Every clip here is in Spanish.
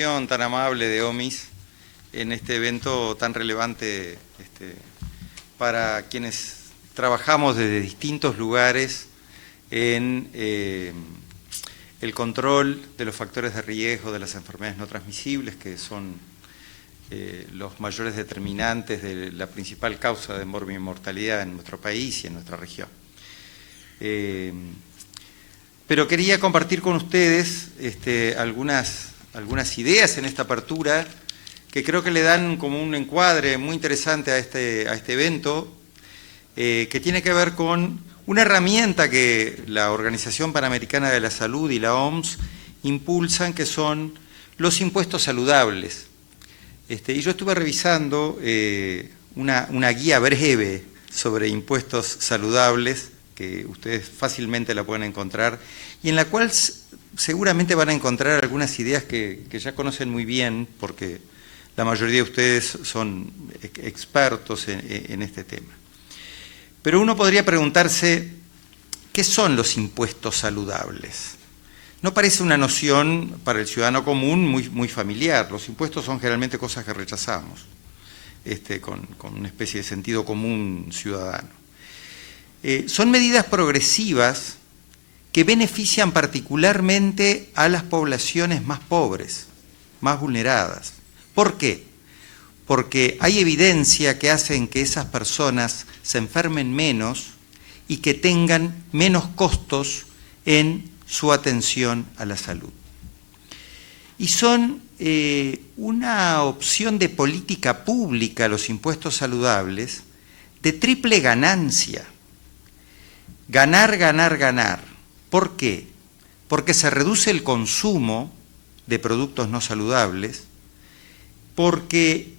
invitación tan amable de OMIS en este evento tan relevante para quienes trabajamos desde distintos lugares en el control de los factores de riesgo de las enfermedades no transmisibles, que son los mayores determinantes de la principal causa de mortalidad en nuestro país y en nuestra región. Pero quería compartir con ustedes algunas ideas en esta apertura que creo que le dan como un encuadre muy interesante a este evento, que tiene que ver con una herramienta que la Organización Panamericana de la Salud y la OMS impulsan, que son los impuestos saludables. Y yo estuve revisando una guía breve sobre impuestos saludables, que ustedes fácilmente la pueden encontrar, y en la cual seguramente van a encontrar algunas ideas que ya conocen muy bien, porque la mayoría de ustedes son expertos en este tema. Pero uno podría preguntarse, ¿qué son los impuestos saludables? No parece una noción para el ciudadano común muy familiar. Los impuestos son generalmente cosas que rechazamos, con una especie de sentido común ciudadano. Son medidas progresivas que benefician particularmente a las poblaciones más pobres, más vulneradas. ¿Por qué? Porque hay evidencia que hacen que esas personas se enfermen menos y que tengan menos costos en su atención a la salud. Y son una opción de política pública, los impuestos saludables, de triple ganancia. Ganar, ganar, ganar. ¿Por qué? Porque se reduce el consumo de productos no saludables, porque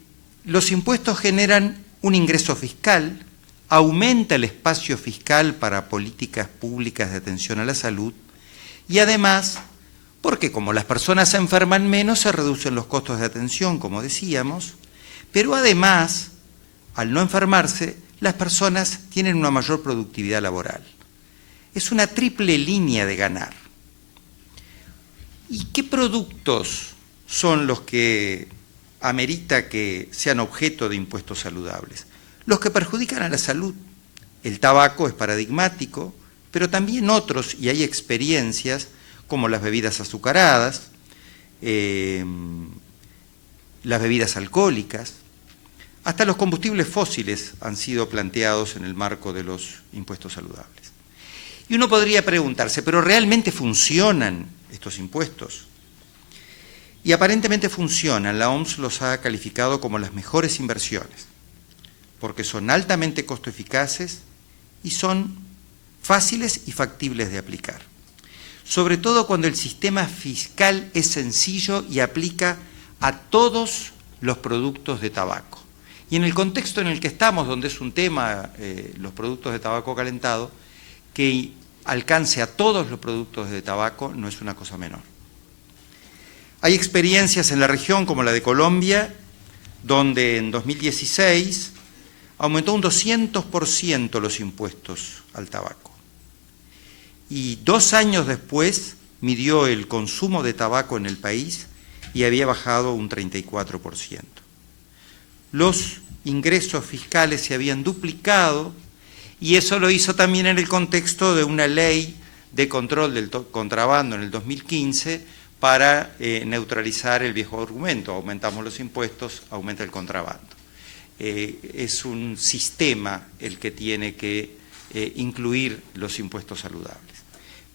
los impuestos generan un ingreso fiscal, aumenta el espacio fiscal para políticas públicas de atención a la salud, y además, porque como las personas se enferman menos, se reducen los costos de atención, como decíamos, pero además, al no enfermarse, las personas tienen una mayor productividad laboral. Es una triple línea de ganar. ¿Y qué productos son los que amerita que sean objeto de impuestos saludables? Los que perjudican a la salud. El tabaco es paradigmático, pero también otros, y hay experiencias como las bebidas azucaradas, las bebidas alcohólicas, hasta los combustibles fósiles han sido planteados en el marco de los impuestos saludables. Y uno podría preguntarse, ¿pero realmente funcionan estos impuestos? Y aparentemente funcionan. La OMS los ha calificado como las mejores inversiones, porque son altamente costo eficaces y son fáciles y factibles de aplicar. Sobre todo cuando el sistema fiscal es sencillo y aplica a todos los productos de tabaco. Y en el contexto en el que estamos, donde es un tema los productos de tabaco calentado, que alcance a todos los productos de tabaco no es una cosa menor. Hay experiencias en la región, como la de Colombia, donde en 2016 aumentó un 200% los impuestos al tabaco. Y 2 años después midió el consumo de tabaco en el país y había bajado un 34%. Los ingresos fiscales se habían duplicado, y eso lo hizo también en el contexto de una ley de control del contrabando en el 2015 para neutralizar el viejo argumento: aumentamos los impuestos, aumenta el contrabando. Es un sistema el que tiene que incluir los impuestos saludables.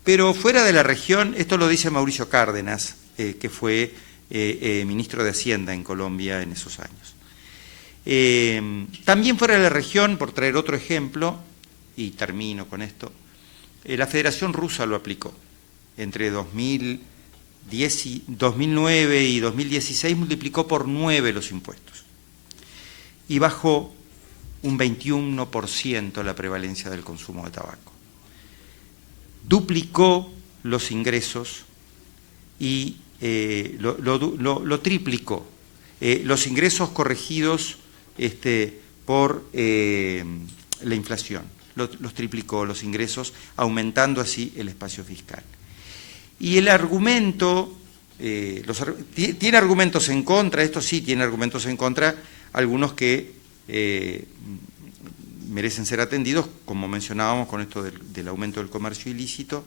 Pero fuera de la región, esto lo dice Mauricio Cárdenas, que fue ministro de Hacienda en Colombia en esos años. También fuera de la región, por traer otro ejemplo, y termino con esto, la Federación Rusa lo aplicó. Entre 2009 y 2016 multiplicó por 9 los impuestos y bajó un 21% la prevalencia del consumo de tabaco. Duplicó los ingresos y lo triplicó. Los ingresos corregidos por la inflación. Los triplicó los ingresos, aumentando así el espacio fiscal. Y el argumento tiene argumentos en contra, esto sí tiene argumentos en contra, algunos que merecen ser atendidos, como mencionábamos con esto del aumento del comercio ilícito,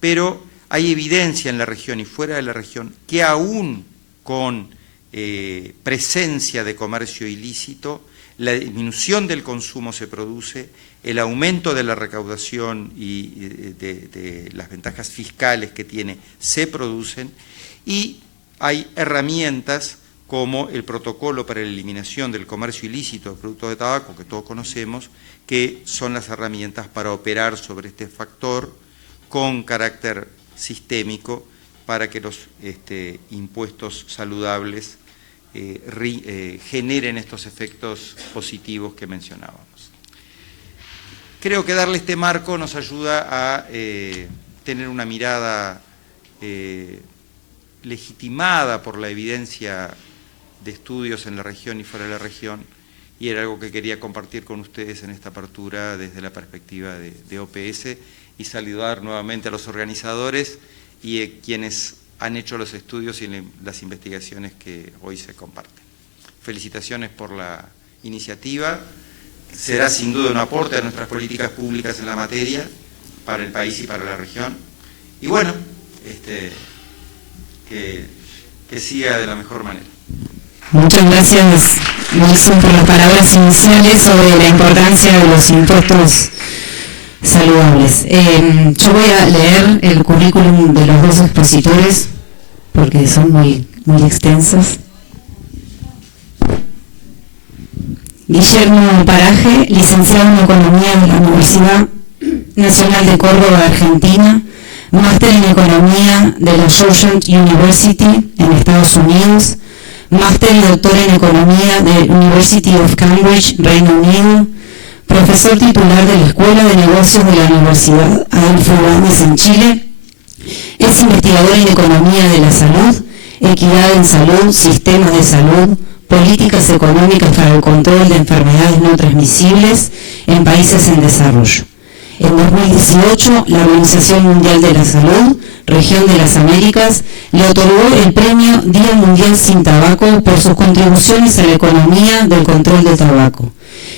pero hay evidencia en la región y fuera de la región que aún con presencia de comercio ilícito, la disminución del consumo se produce, el aumento de la recaudación y de las ventajas fiscales que tiene se producen, y hay herramientas como el protocolo para la eliminación del comercio ilícito de productos de tabaco, que todos conocemos, que son las herramientas para operar sobre este factor con carácter sistémico para que los impuestos saludables generen estos efectos positivos que mencionábamos. Creo que darle este marco nos ayuda a tener una mirada legitimada por la evidencia de estudios en la región y fuera de la región, y era algo que quería compartir con ustedes en esta apertura desde la perspectiva de OPS, y saludar nuevamente a los organizadores y quienes han hecho los estudios y las investigaciones que hoy se comparten. Felicitaciones por la iniciativa, será sin duda un aporte a nuestras políticas públicas en la materia, para el país y para la región, y bueno, que siga de la mejor manera. Muchas gracias, Wilson, por las palabras iniciales sobre la importancia de los impuestos saludables. Yo voy a leer el currículum de los dos expositores porque son muy extensos. Guillermo Paraje, licenciado en Economía de la Universidad Nacional de Córdoba, Argentina, máster en Economía de la Georgetown University en Estados Unidos, máster y doctor en Economía de University of Cambridge, Reino Unido, profesor titular de la Escuela de Negocios de la Universidad Adolfo Ibáñez en Chile, es investigador en Economía de la Salud, Equidad en Salud, Sistemas de Salud, Políticas Económicas para el Control de Enfermedades No Transmisibles en Países en Desarrollo. En 2018, la Organización Mundial de la Salud, Región de las Américas, le otorgó el premio Día Mundial Sin Tabaco por sus contribuciones a la economía del control del tabaco.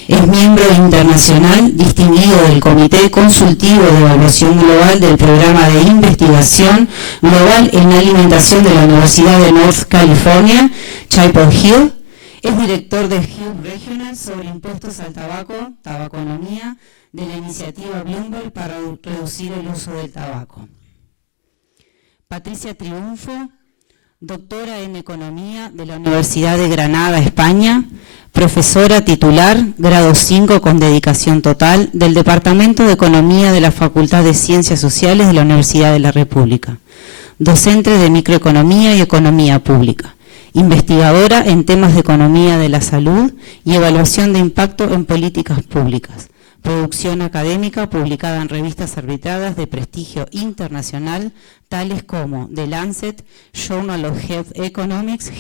Es miembro internacional distinguido del Comité Consultivo de Evaluación Global del Programa de Investigación Global en Alimentación de la Universidad de North California, Chapel Hill. Es director de Hill Regional sobre impuestos al tabaco, tabaconomía, de la iniciativa Bloomberg para reducir el uso del tabaco. Patricia Triunfo, doctora en Economía de la Universidad de Granada, España, profesora titular, grado 5 con dedicación total, del Departamento de Economía de la Facultad de Ciencias Sociales de la Universidad de la República, docente de Microeconomía y Economía Pública, investigadora en temas de economía de la salud y evaluación de impacto en políticas públicas, producción académica publicada en revistas arbitradas de prestigio internacional, tales como The Lancet, Journal of Health Economics,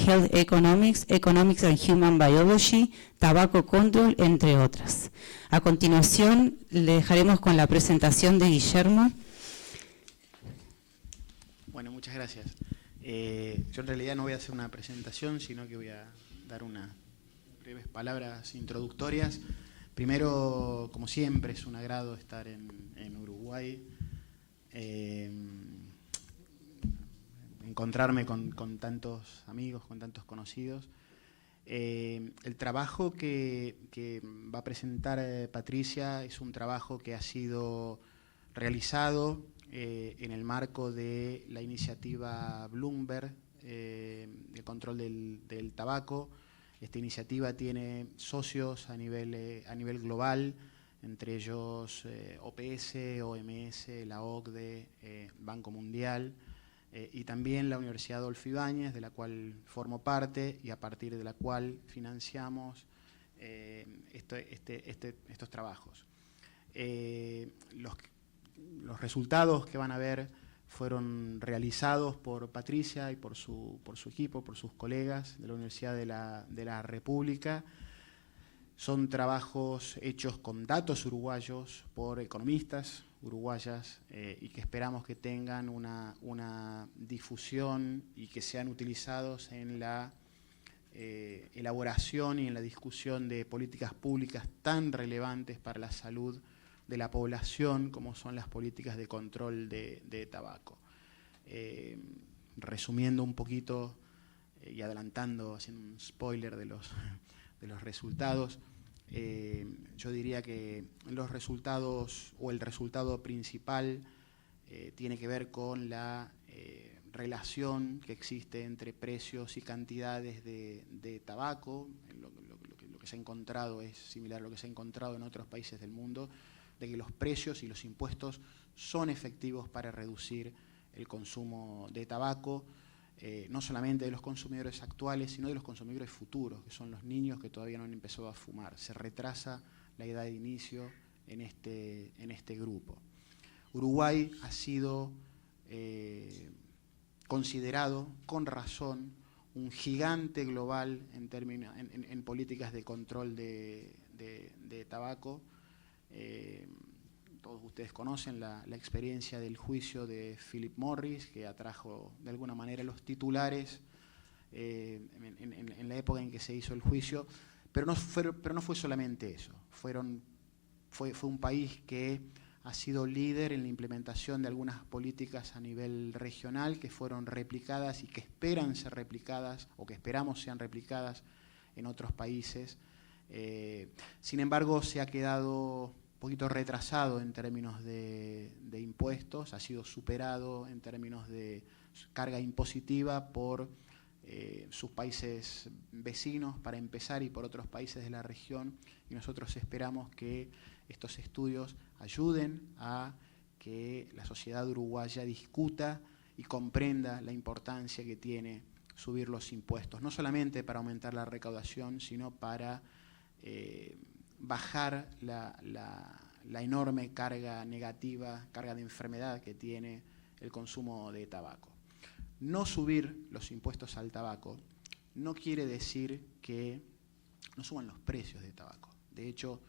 Economics and Human Biology, Tobacco Control, entre otras. A continuación, le dejaremos con la presentación de Guillermo. Bueno, muchas gracias. Yo en realidad no voy a hacer una presentación, sino que voy a dar unas breves palabras introductorias. Primero, como siempre, es un agrado estar en Uruguay, encontrarme con tantos amigos, con tantos conocidos. El trabajo que va a presentar Patricia es un trabajo que ha sido realizado en el marco de la iniciativa Bloomberg, el control del tabaco. Esta iniciativa tiene socios a nivel global, entre ellos OPS, OMS, la OCDE, Banco Mundial, y también la Universidad Adolfo Ibáñez, de la cual formo parte y a partir de la cual financiamos estos trabajos. Los resultados que van a ver fueron realizados por Patricia y por su equipo, por sus colegas de la Universidad de la República. Son trabajos hechos con datos uruguayos por economistas uruguayas y que esperamos que tengan una difusión y que sean utilizados en la elaboración y en la discusión de políticas públicas tan relevantes para la salud de la población como son las políticas de control de tabaco. Resumiendo un poquito y adelantando, haciendo un spoiler de los resultados, yo diría que los resultados o el resultado principal tiene que ver con la relación que existe entre precios y cantidades de tabaco. Lo que se ha encontrado es similar a lo que se ha encontrado en otros países del mundo, de que los precios y los impuestos son efectivos para reducir el consumo de tabaco, no solamente de los consumidores actuales, sino de los consumidores futuros, que son los niños que todavía no han empezado a fumar. Se retrasa la edad de inicio en este grupo. Uruguay ha sido considerado, con razón, un gigante global en políticas de control de tabaco. Todos ustedes conocen la experiencia del juicio de Philip Morris, que atrajo de alguna manera los titulares en la época en que se hizo el juicio, pero no fue solamente eso. Fue un país que ha sido líder en la implementación de algunas políticas a nivel regional que fueron replicadas y que esperan ser replicadas o que esperamos sean replicadas en otros países. Sin embargo, se ha quedado un poquito retrasado en términos de impuestos, ha sido superado en términos de carga impositiva por sus países vecinos, para empezar, y por otros países de la región, y nosotros esperamos que estos estudios ayuden a que la sociedad uruguaya discuta y comprenda la importancia que tiene subir los impuestos, no solamente para aumentar la recaudación, sino para bajar la enorme carga negativa, carga de enfermedad que tiene el consumo de tabaco. No subir los impuestos al tabaco no quiere decir que no suban los precios de tabaco. De hecho,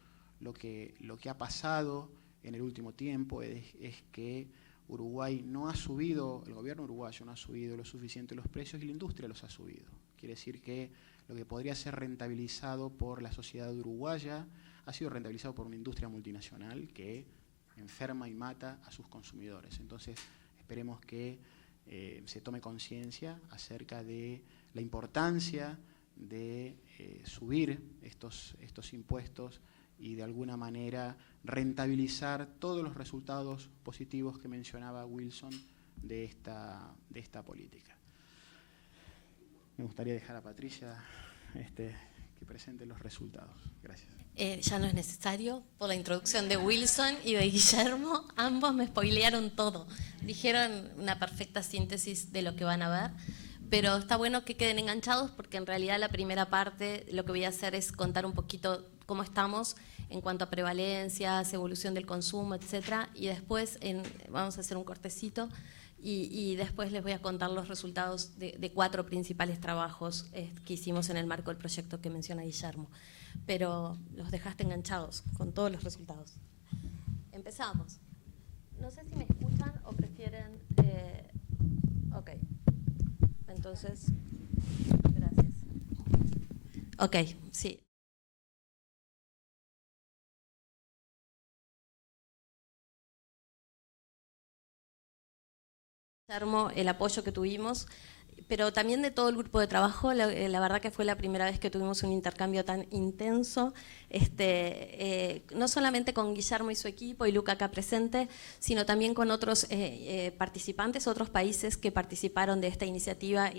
lo que ha pasado en el último tiempo es que Uruguay no ha subido, el gobierno uruguayo no ha subido lo suficiente los precios y la industria los ha subido. Quiere decir que lo que podría ser rentabilizado por la sociedad uruguaya ha sido rentabilizado por una industria multinacional que enferma y mata a sus consumidores. Entonces, esperemos que se tome conciencia acerca de la importancia de subir estos impuestos y de alguna manera rentabilizar todos los resultados positivos que mencionaba Wilson de esta política. Me gustaría dejar a Patricia que presente los resultados. Gracias. Ya no es necesario, por la introducción de Wilson y de Guillermo, ambos me spoilearon todo. Dijeron una perfecta síntesis de lo que van a ver, pero está bueno que queden enganchados porque en realidad la primera parte lo que voy a hacer es contar un poquito cómo estamos en cuanto a prevalencias, evolución del consumo, etcétera, y después vamos a hacer un cortecito y después les voy a contar los resultados de 4 principales trabajos que hicimos en el marco del proyecto que menciona Guillermo. Pero los dejaste enganchados con todos los resultados. Empezamos. No sé si me escuchan o prefieren... ok. Entonces, gracias. Ok, sí. Guillermo, el apoyo que tuvimos, pero también de todo el grupo de trabajo. La verdad que fue la primera vez que tuvimos un intercambio tan intenso, no solamente con Guillermo y su equipo y Luca acá presente, sino también con otros participantes, otros países que participaron de esta iniciativa.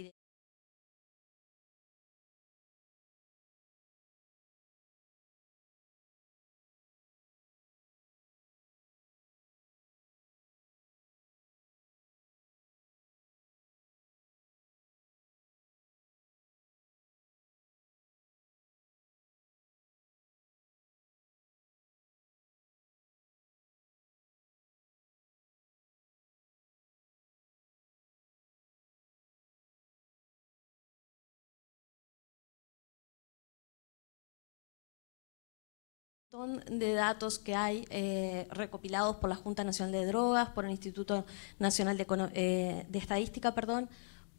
montón de datos que hay recopilados por la Junta Nacional de Drogas, por el Instituto Nacional de Estadística, perdón,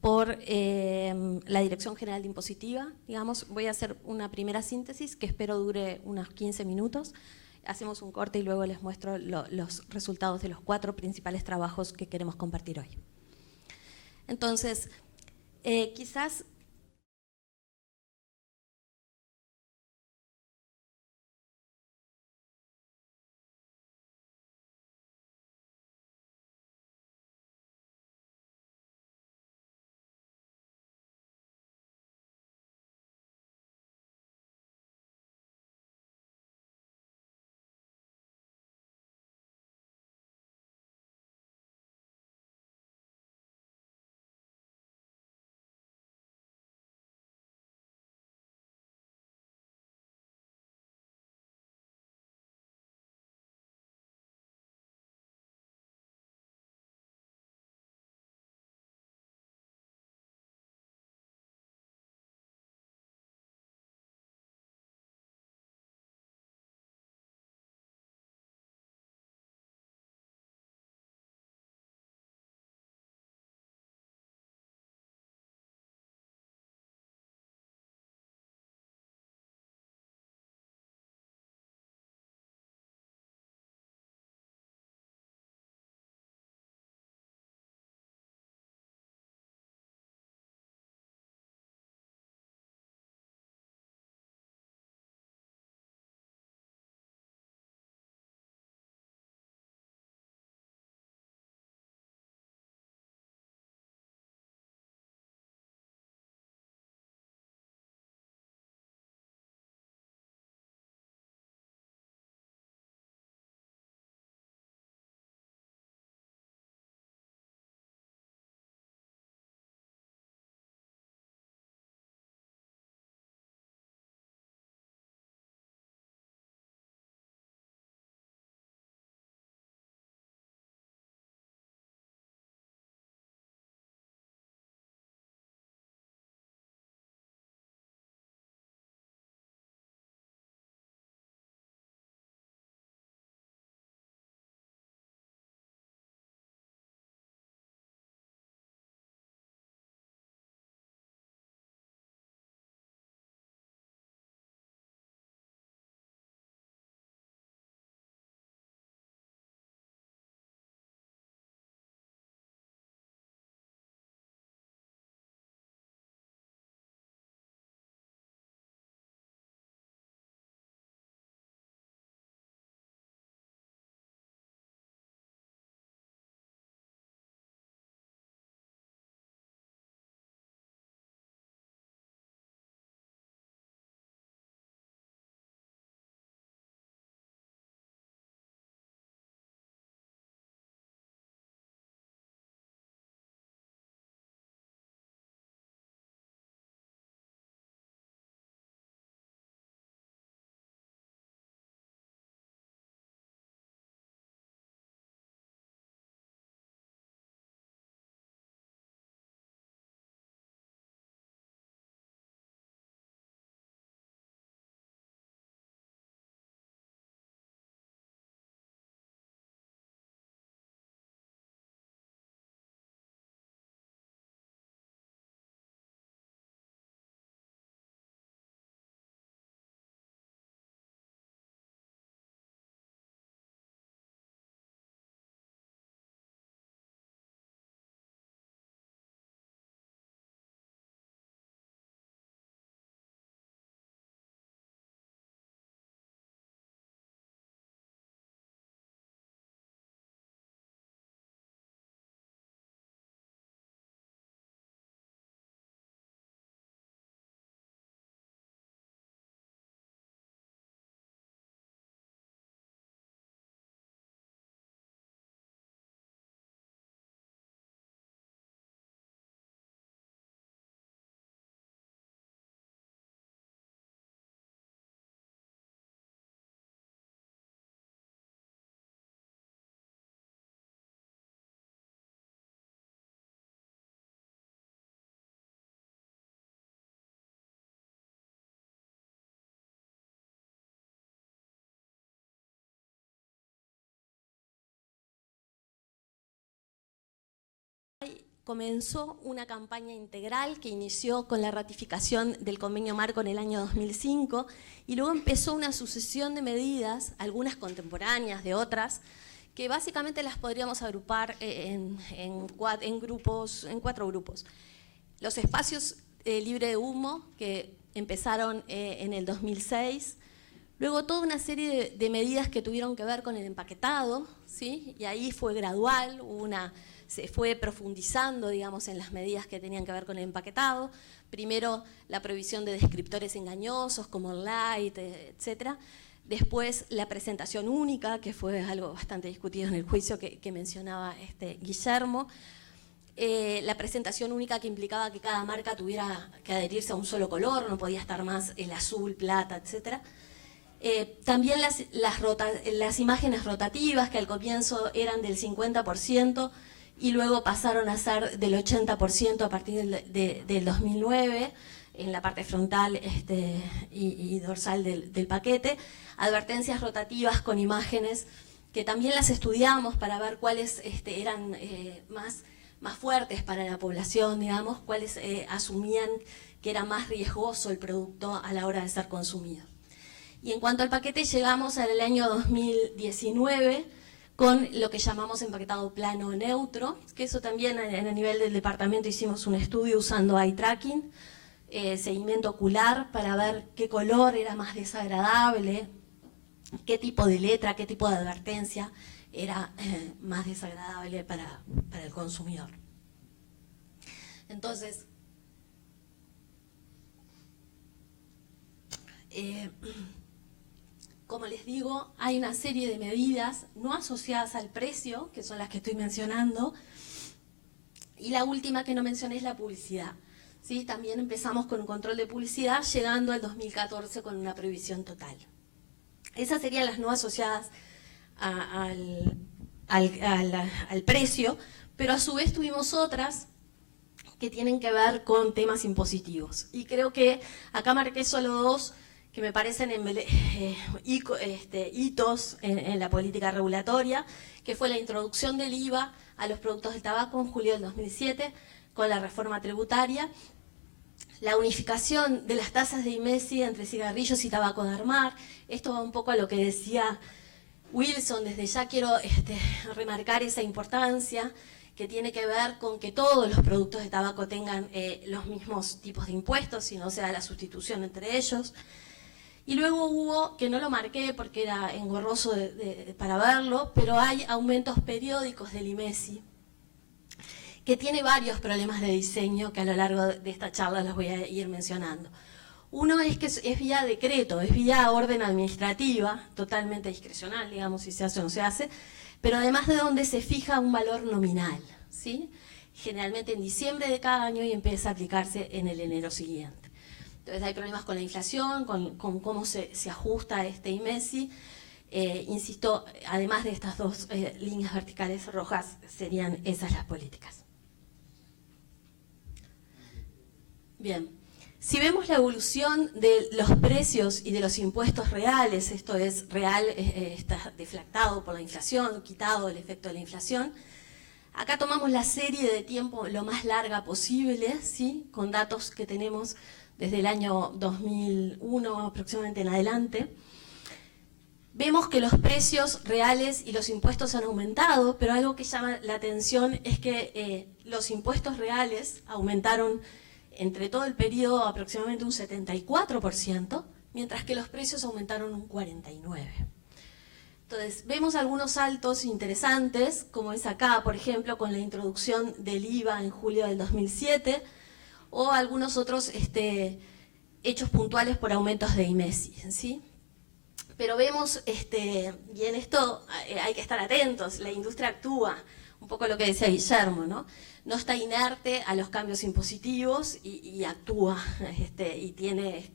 por la Dirección General de Impositiva. Digamos, voy a hacer una primera síntesis que espero dure unos 15 minutos. Hacemos un corte y luego les muestro los resultados de los 4 principales trabajos que queremos compartir hoy. Entonces, quizás comenzó una campaña integral que inició con la ratificación del convenio marco en el año 2005 y luego empezó una sucesión de medidas, algunas contemporáneas de otras, que básicamente las podríamos agrupar en cuatro grupos. Los espacios libre de humo, que empezaron en el 2006, luego toda una serie de medidas que tuvieron que ver con el empaquetado, ¿sí? Y ahí fue gradual, se fue profundizando, digamos, en las medidas que tenían que ver con el empaquetado. Primero, la prohibición de descriptores engañosos como light, etcétera. Después, la presentación única, que fue algo bastante discutido en el juicio que mencionaba Guillermo. La presentación única que implicaba que cada marca tuviera que adherirse a un solo color, no podía estar más el azul, plata, etcétera. También las imágenes rotativas, que al comienzo eran del 50% y luego pasaron a ser del 80% a partir del 2009, en la parte frontal y dorsal del paquete. Advertencias rotativas con imágenes que también las estudiamos para ver cuáles eran más fuertes para la población, digamos, cuáles asumían que era más riesgoso el producto a la hora de ser consumido. Y en cuanto al paquete, llegamos al año 2019 con lo que llamamos empaquetado plano neutro, que eso también a nivel del departamento hicimos un estudio usando eye tracking, seguimiento ocular para ver qué color era más desagradable, qué tipo de letra, qué tipo de advertencia era más desagradable para el consumidor. Entonces, como les digo, hay una serie de medidas no asociadas al precio, que son las que estoy mencionando, y la última que no mencioné es la publicidad. ¿Sí? También empezamos con un control de publicidad, llegando al 2014 con una prohibición total. Esas serían las no asociadas al precio, pero a su vez tuvimos otras que tienen que ver con temas impositivos. Y creo que acá marqué solo dos que me parecen hitos en la política regulatoria, que fue la introducción del IVA a los productos del tabaco en julio del 2007 con la reforma tributaria, la unificación de las tasas de IMESI entre cigarrillos y tabaco de armar. Esto va un poco a lo que decía Wilson, desde ya quiero remarcar esa importancia que tiene que ver con que todos los productos de tabaco tengan los mismos tipos de impuestos y no sea la sustitución entre ellos. Y luego hubo, que no lo marqué porque era engorroso para verlo, pero hay aumentos periódicos del IMESI, que tiene varios problemas de diseño que a lo largo de esta charla los voy a ir mencionando. Uno es que es vía decreto, es vía orden administrativa, totalmente discrecional, digamos, si se hace o no se hace, pero además de donde se fija un valor nominal, ¿sí? Generalmente en diciembre de cada año y empieza a aplicarse en el enero siguiente. Entonces hay problemas con la inflación, con cómo se ajusta este IMESI. Insisto, además de estas dos líneas verticales rojas, serían esas las políticas. Bien, si vemos la evolución de los precios y de los impuestos reales, esto es real, está deflactado por la inflación, quitado el efecto de la inflación. Acá tomamos la serie de tiempo lo más larga posible, ¿sí? Con datos que tenemos desde el año 2001 aproximadamente en adelante. Vemos que los precios reales y los impuestos han aumentado, pero algo que llama la atención es que los impuestos reales aumentaron entre todo el periodo aproximadamente un 74%, mientras que los precios aumentaron un 49%. Entonces, vemos algunos saltos interesantes, como es acá, por ejemplo, con la introducción del IVA en julio del 2007, o algunos otros hechos puntuales por aumentos de IMESI, ¿sí? Pero vemos, y en esto hay que estar atentos, la industria actúa, un poco lo que decía Guillermo, ¿no? No está inerte a los cambios impositivos y actúa, y tiene,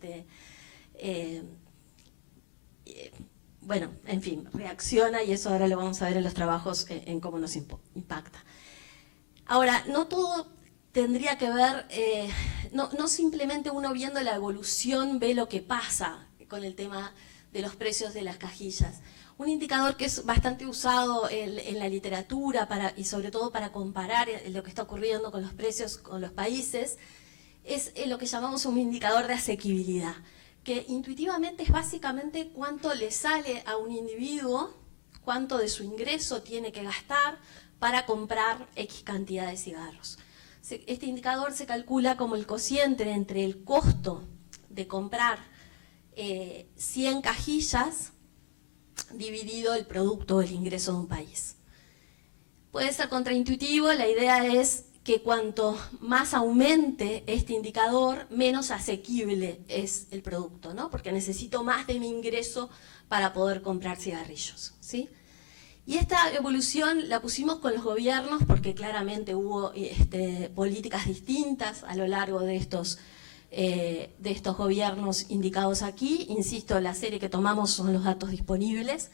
bueno, en fin, reacciona, y eso ahora lo vamos a ver en los trabajos en cómo nos impacta. Ahora, no todo tendría que ver, no simplemente uno viendo la evolución ve lo que pasa con el tema de los precios de las cajillas. Un indicador que es bastante usado en la literatura y sobre todo para comparar lo que está ocurriendo con los precios con los países es lo que llamamos un indicador de asequibilidad, que intuitivamente es básicamente cuánto le sale a un individuo, cuánto de su ingreso tiene que gastar para comprar X cantidad de cigarros. Este indicador se calcula como el cociente entre el costo de comprar 100 cajillas dividido el producto o el ingreso de un país. Puede ser contraintuitivo, la idea es que cuanto más aumente este indicador, menos asequible es el producto, ¿no? Porque necesito más de mi ingreso para poder comprar cigarrillos, ¿sí? Y esta evolución la pusimos con los gobiernos porque claramente hubo políticas distintas a lo largo de estos gobiernos indicados aquí. Insisto, la serie que tomamos son los datos disponibles.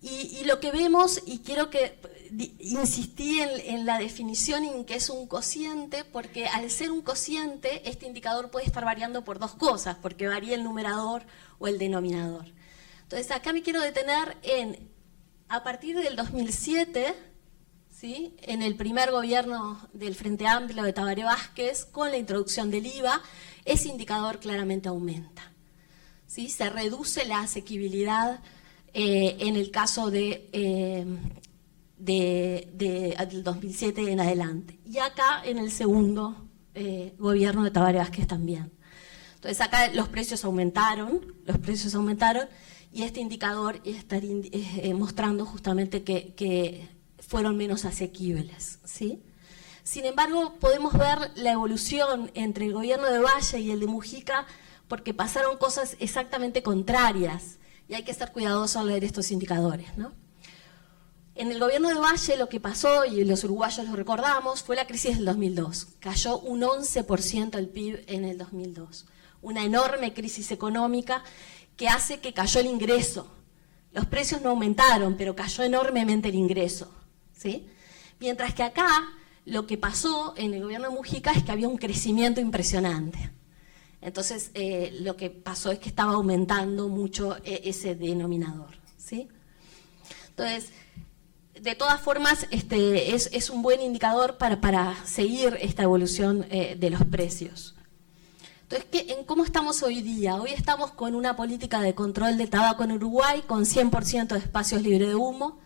Y lo que vemos, y quiero que insistí en la definición en que es un cociente, porque al ser un cociente, este indicador puede estar variando por dos cosas, porque varía el numerador o el denominador. Entonces, acá me quiero detener a partir del 2007, ¿sí?, en el primer gobierno del Frente Amplio de Tabaré Vázquez, con la introducción del IVA, ese indicador claramente aumenta, ¿sí? Se reduce la asequibilidad en el caso del 2007 en adelante. Y acá en el segundo gobierno de Tabaré Vázquez también. Entonces acá los precios aumentaron, y este indicador está mostrando justamente que fueron menos asequibles, ¿sí? Sin embargo, podemos ver la evolución entre el gobierno de Valle y el de Mujica porque pasaron cosas exactamente contrarias y hay que estar cuidadosos al leer estos indicadores, ¿no? En el gobierno de Valle lo que pasó, y los uruguayos lo recordamos, fue la crisis del 2002. Cayó un 11% el PIB en el 2002. Una enorme crisis económica que hace que cayó el ingreso. Los precios no aumentaron, pero cayó enormemente el ingreso, ¿sí? Mientras que acá lo que pasó en el gobierno de Mujica es que había un crecimiento impresionante. Entonces lo que pasó es que estaba aumentando mucho ese denominador, ¿sí? Entonces, de todas formas, es un buen indicador para seguir esta evolución de los precios. Entonces, ¿cómo estamos hoy día? Hoy estamos con una política de control del tabaco en Uruguay con 100% de espacios libres de humo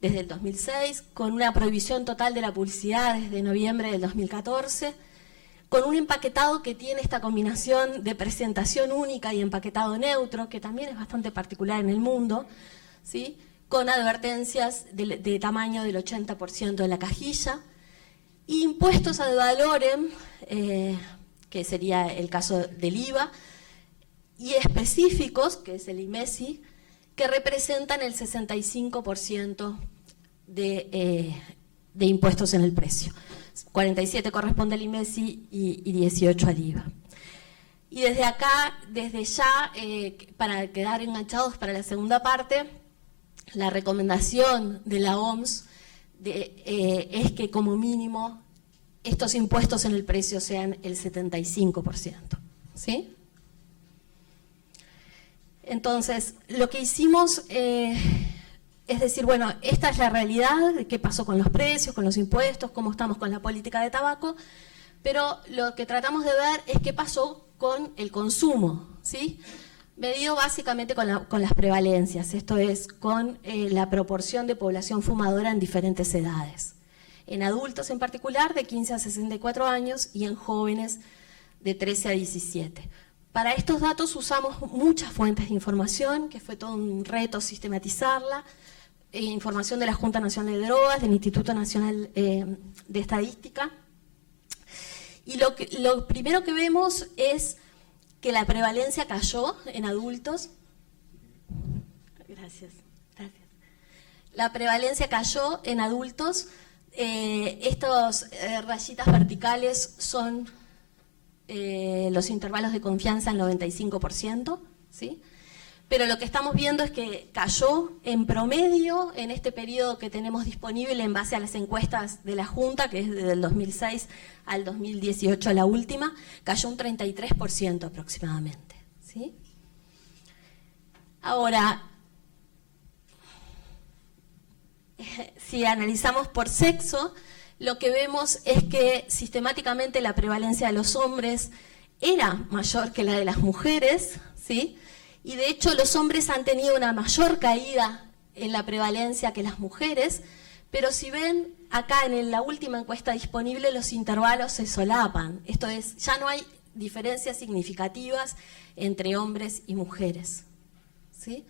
desde el 2006, con una prohibición total de la publicidad desde noviembre del 2014, con un empaquetado que tiene esta combinación de presentación única y empaquetado neutro, que también es bastante particular en el mundo, ¿sí?, con advertencias de tamaño del 80% de la cajilla, y impuestos ad valorem, que sería el caso del IVA, y específicos, que es el IMESI, que representan el 65% de impuestos en el precio. 47 corresponde al IMESI y 18 al IVA. Y desde acá, desde ya, para quedar enganchados para la segunda parte, la recomendación de la OMS es que como mínimo estos impuestos en el precio sean el 75%, ¿sí? Entonces, lo que hicimos es decir, bueno, esta es la realidad de qué pasó con los precios, con los impuestos, cómo estamos con la política de tabaco, pero lo que tratamos de ver es qué pasó con el consumo, ¿sí? Medido básicamente con las prevalencias, esto es, con la proporción de población fumadora en diferentes edades. En adultos en particular, de 15 a 64 años, y en jóvenes de 13 a 17. Para estos datos usamos muchas fuentes de información, que fue todo un reto sistematizarla, información de la Junta Nacional de Drogas, del Instituto Nacional de Estadística. Y lo primero que vemos es que la prevalencia cayó en adultos. Gracias. La prevalencia cayó en adultos. Estos rayitas verticales son los intervalos de confianza en 95%, ¿sí? Pero lo que estamos viendo es que cayó en promedio en este periodo que tenemos disponible en base a las encuestas de la Junta, que es desde el 2006 al 2018 la última, cayó un 33% aproximadamente, ¿sí? Ahora, si analizamos por sexo, lo que vemos es que sistemáticamente la prevalencia de los hombres era mayor que la de las mujeres, ¿sí? Y de hecho los hombres han tenido una mayor caída en la prevalencia que las mujeres, pero si ven acá en la última encuesta disponible, los intervalos se solapan. Esto es, ya no hay diferencias significativas entre hombres y mujeres, ¿sí?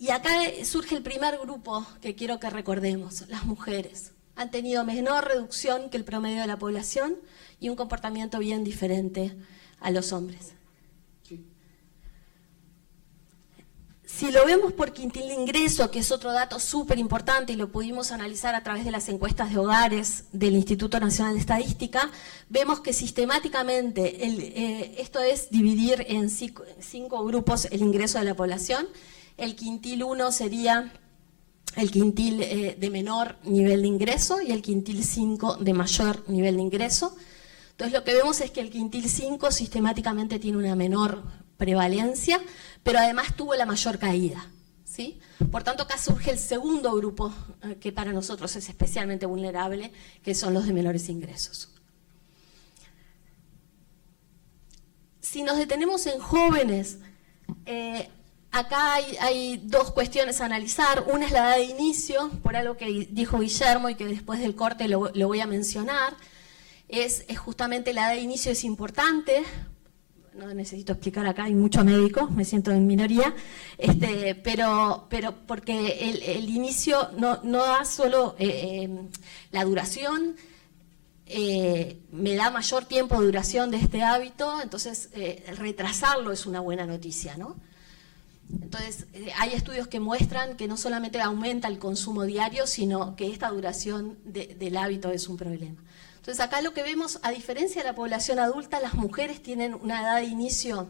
Y acá surge el primer grupo que quiero que recordemos, las mujeres. Han tenido menor reducción que el promedio de la población y un comportamiento bien diferente a los hombres. Si lo vemos por quintil de ingreso, que es otro dato súper importante y lo pudimos analizar a través de las encuestas de hogares del Instituto Nacional de Estadística, vemos que sistemáticamente, esto es dividir en 5 grupos el ingreso de la población. El quintil 1 sería el quintil de menor nivel de ingreso y el quintil 5 de mayor nivel de ingreso. Entonces lo que vemos es que el quintil 5 sistemáticamente tiene una menor prevalencia, pero además tuvo la mayor caída, ¿sí? Por tanto, acá surge el segundo grupo que para nosotros es especialmente vulnerable, que son los de menores ingresos. Si nos detenemos en jóvenes, acá hay 2 cuestiones a analizar. Una es la edad de inicio, por algo que dijo Guillermo y que después del corte lo voy a mencionar. Es justamente la edad de inicio es importante. No necesito explicar acá, hay mucho médico, me siento en minoría, pero porque el inicio no da solo la duración, me da mayor tiempo de duración de este hábito, entonces retrasarlo es una buena noticia, ¿no? Entonces hay estudios que muestran que no solamente aumenta el consumo diario, sino que esta duración del hábito es un problema. Entonces acá lo que vemos, a diferencia de la población adulta, las mujeres tienen una edad de inicio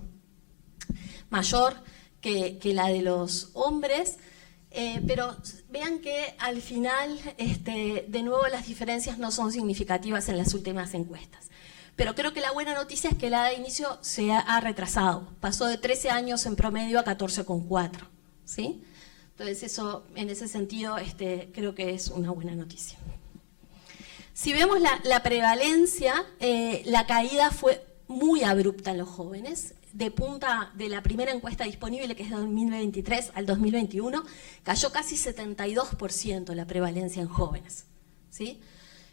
mayor que la de los hombres, pero vean que al final, de nuevo, las diferencias no son significativas en las últimas encuestas. Pero creo que la buena noticia es que la edad de inicio se ha retrasado, pasó de 13 años en promedio a 14,4, ¿sí? Entonces eso, en ese sentido, creo que es una buena noticia. Si vemos la prevalencia, la caída fue muy abrupta en los jóvenes. De punta de la primera encuesta disponible, que es de 2023 al 2021, cayó casi 72% la prevalencia en jóvenes, ¿sí?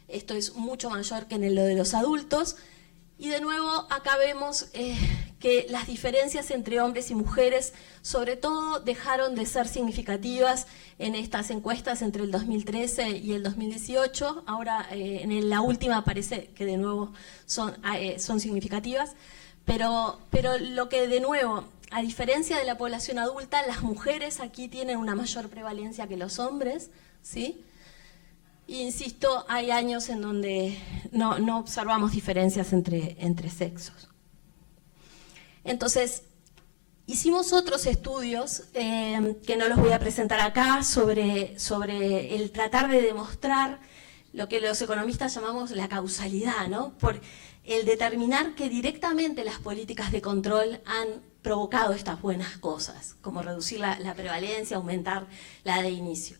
Esto es mucho mayor que en lo de los adultos. Y de nuevo acá vemos que las diferencias entre hombres y mujeres sobre todo dejaron de ser significativas en estas encuestas entre el 2013 y el 2018. Ahora en la última parece que de nuevo son significativas, pero lo que de nuevo, a diferencia de la población adulta, las mujeres aquí tienen una mayor prevalencia que los hombres, ¿sí? Y insisto, hay años en donde no observamos diferencias entre sexos. Entonces, hicimos otros estudios, que no los voy a presentar acá, sobre el tratar de demostrar lo que los economistas llamamos la causalidad, ¿no? Por el determinar que directamente las políticas de control han provocado estas buenas cosas, como reducir la prevalencia, aumentar la de inicio.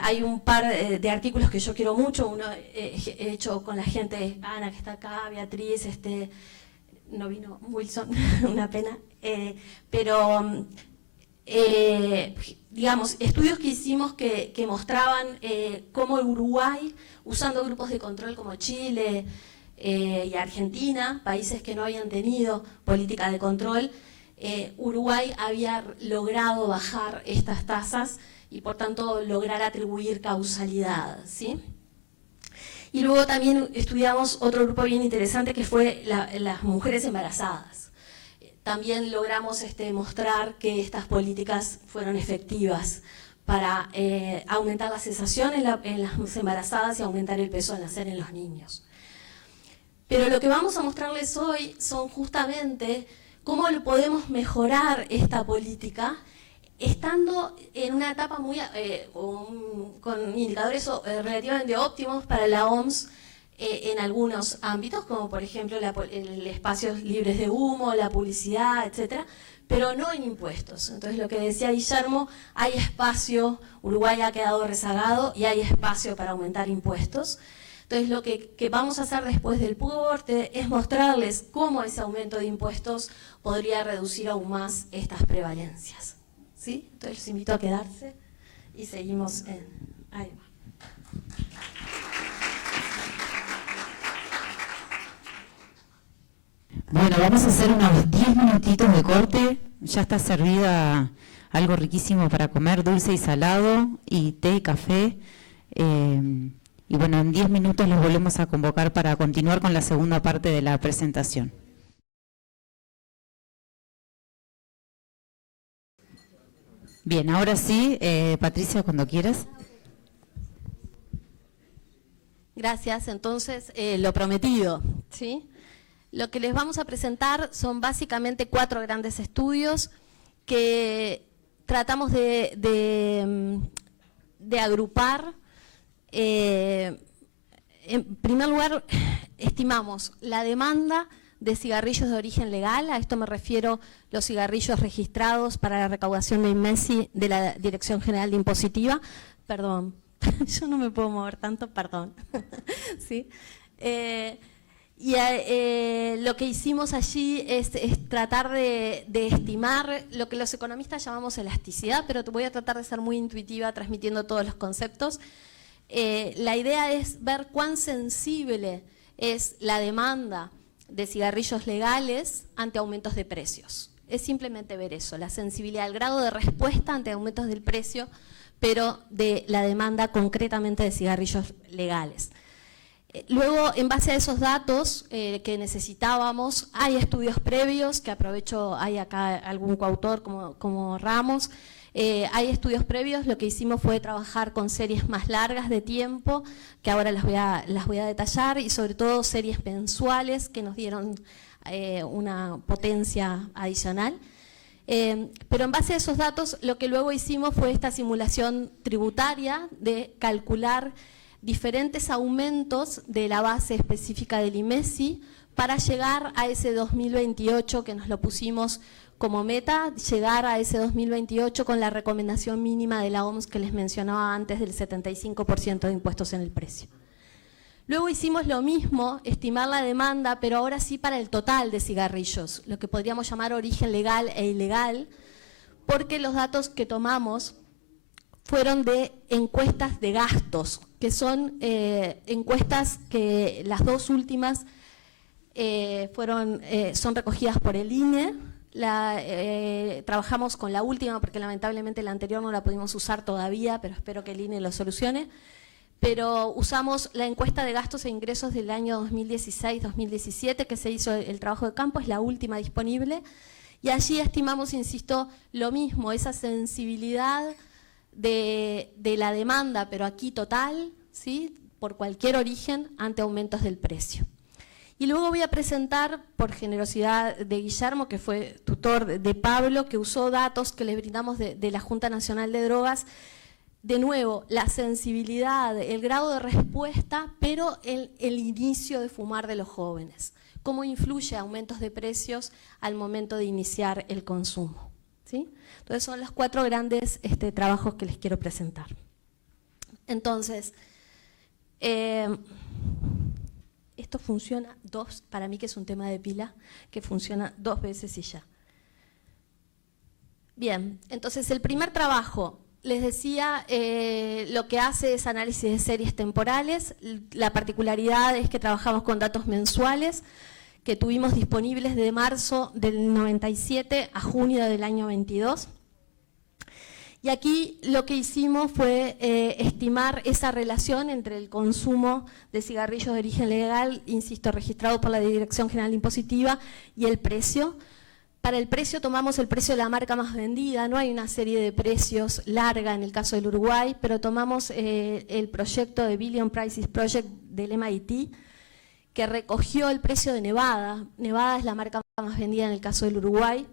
Hay un par de artículos que yo quiero mucho, uno he hecho con la gente, Ana que está acá, Beatriz, no vino Wilson, una pena, pero digamos, estudios que hicimos que mostraban cómo Uruguay, usando grupos de control como Chile y Argentina, países que no habían tenido política de control, Uruguay había logrado bajar estas tasas y por tanto lograr atribuir causalidad, ¿sí? Y luego también estudiamos otro grupo bien interesante que fue las mujeres embarazadas. También logramos mostrar que estas políticas fueron efectivas para aumentar la cesación en las embarazadas y aumentar el peso al nacer en los niños. Pero lo que vamos a mostrarles hoy son justamente cómo lo podemos mejorar esta política estando en una etapa con indicadores relativamente óptimos para la OMS en algunos ámbitos, como por ejemplo espacios libres de humo, la publicidad, etcétera, pero no en impuestos. Entonces, lo que decía Guillermo, hay espacio, Uruguay ha quedado rezagado y hay espacio para aumentar impuestos. Entonces, lo que vamos a hacer después del PUGOBORTE es mostrarles cómo ese aumento de impuestos podría reducir aún más estas prevalencias. ¿Sí? Entonces, los invito a quedarse y seguimos en... Ahí va. Bueno, vamos a hacer unos 10 minutitos de corte. Ya está servida algo riquísimo para comer, dulce y salado, y té y café. Y bueno, en 10 minutos los volvemos a convocar para continuar con la segunda parte de la presentación. Bien, ahora sí, Patricia, cuando quieras. Gracias. Entonces, lo prometido, ¿sí? Lo que les vamos a presentar son básicamente 4 grandes estudios que tratamos de agrupar. En primer lugar, estimamos la demanda de cigarrillos de origen legal, a esto me refiero los cigarrillos registrados para la recaudación de INMESI de la Dirección General de Impositiva. Perdón, yo no me puedo mover tanto, perdón. ¿Sí? Lo que hicimos allí es tratar de estimar lo que los economistas llamamos elasticidad, pero voy a tratar de ser muy intuitiva transmitiendo todos los conceptos. La idea es ver cuán sensible es la demanda de cigarrillos legales ante aumentos de precios. Es simplemente ver eso, la sensibilidad, el grado de respuesta ante aumentos del precio, pero de la demanda concretamente de cigarrillos legales. Luego, en base a esos datos que necesitábamos, hay estudios previos, que aprovecho, hay acá algún coautor como Ramos, hay estudios previos, lo que hicimos fue trabajar con series más largas de tiempo, que ahora las voy a detallar, y sobre todo series mensuales que nos dieron una potencia adicional. Pero en base a esos datos, lo que luego hicimos fue esta simulación tributaria de calcular diferentes aumentos de la base específica del INMESI para llegar a ese 2028 que nos lo pusimos como meta, llegar a ese 2028 con la recomendación mínima de la OMS que les mencionaba antes del 75% de impuestos en el precio. Luego hicimos lo mismo, estimar la demanda, pero ahora sí para el total de cigarrillos, lo que podríamos llamar origen legal e ilegal, porque los datos que tomamos fueron de encuestas de gastos, que son encuestas que las dos últimas son recogidas por el INE. Trabajamos con la última porque lamentablemente la anterior no la pudimos usar todavía, pero espero que el INE lo solucione. Pero usamos la encuesta de gastos e ingresos del año 2016-2017, que se hizo el trabajo de campo, es la última disponible, y allí estimamos, insisto, lo mismo, esa sensibilidad de la demanda, pero aquí total, ¿sí?, por cualquier origen, ante aumentos del precio. Y luego voy a presentar, por generosidad de Guillermo, que fue tutor de Pablo, que usó datos que le brindamos de la Junta Nacional de Drogas, de nuevo, la sensibilidad, el grado de respuesta, pero el inicio de fumar de los jóvenes. Cómo influye aumentos de precios al momento de iniciar el consumo, ¿sí? Entonces son los 4 grandes trabajos que les quiero presentar. Entonces, esto funciona para mí que es un tema de pila, que funciona 2 veces y ya. Bien, entonces el primer trabajo, les decía, lo que hace es análisis de series temporales. La particularidad es que trabajamos con datos mensuales que tuvimos disponibles de marzo del 97 a junio del año 22. Y aquí lo que hicimos fue estimar esa relación entre el consumo de cigarrillos de origen legal, insisto, registrado por la Dirección General Impositiva, y el precio. Para el precio tomamos el precio de la marca más vendida, no hay una serie de precios larga en el caso del Uruguay, pero tomamos el proyecto de Billion Prices Project del MIT, que recogió el precio de Nevada. Nevada es la marca más vendida en el caso del Uruguay,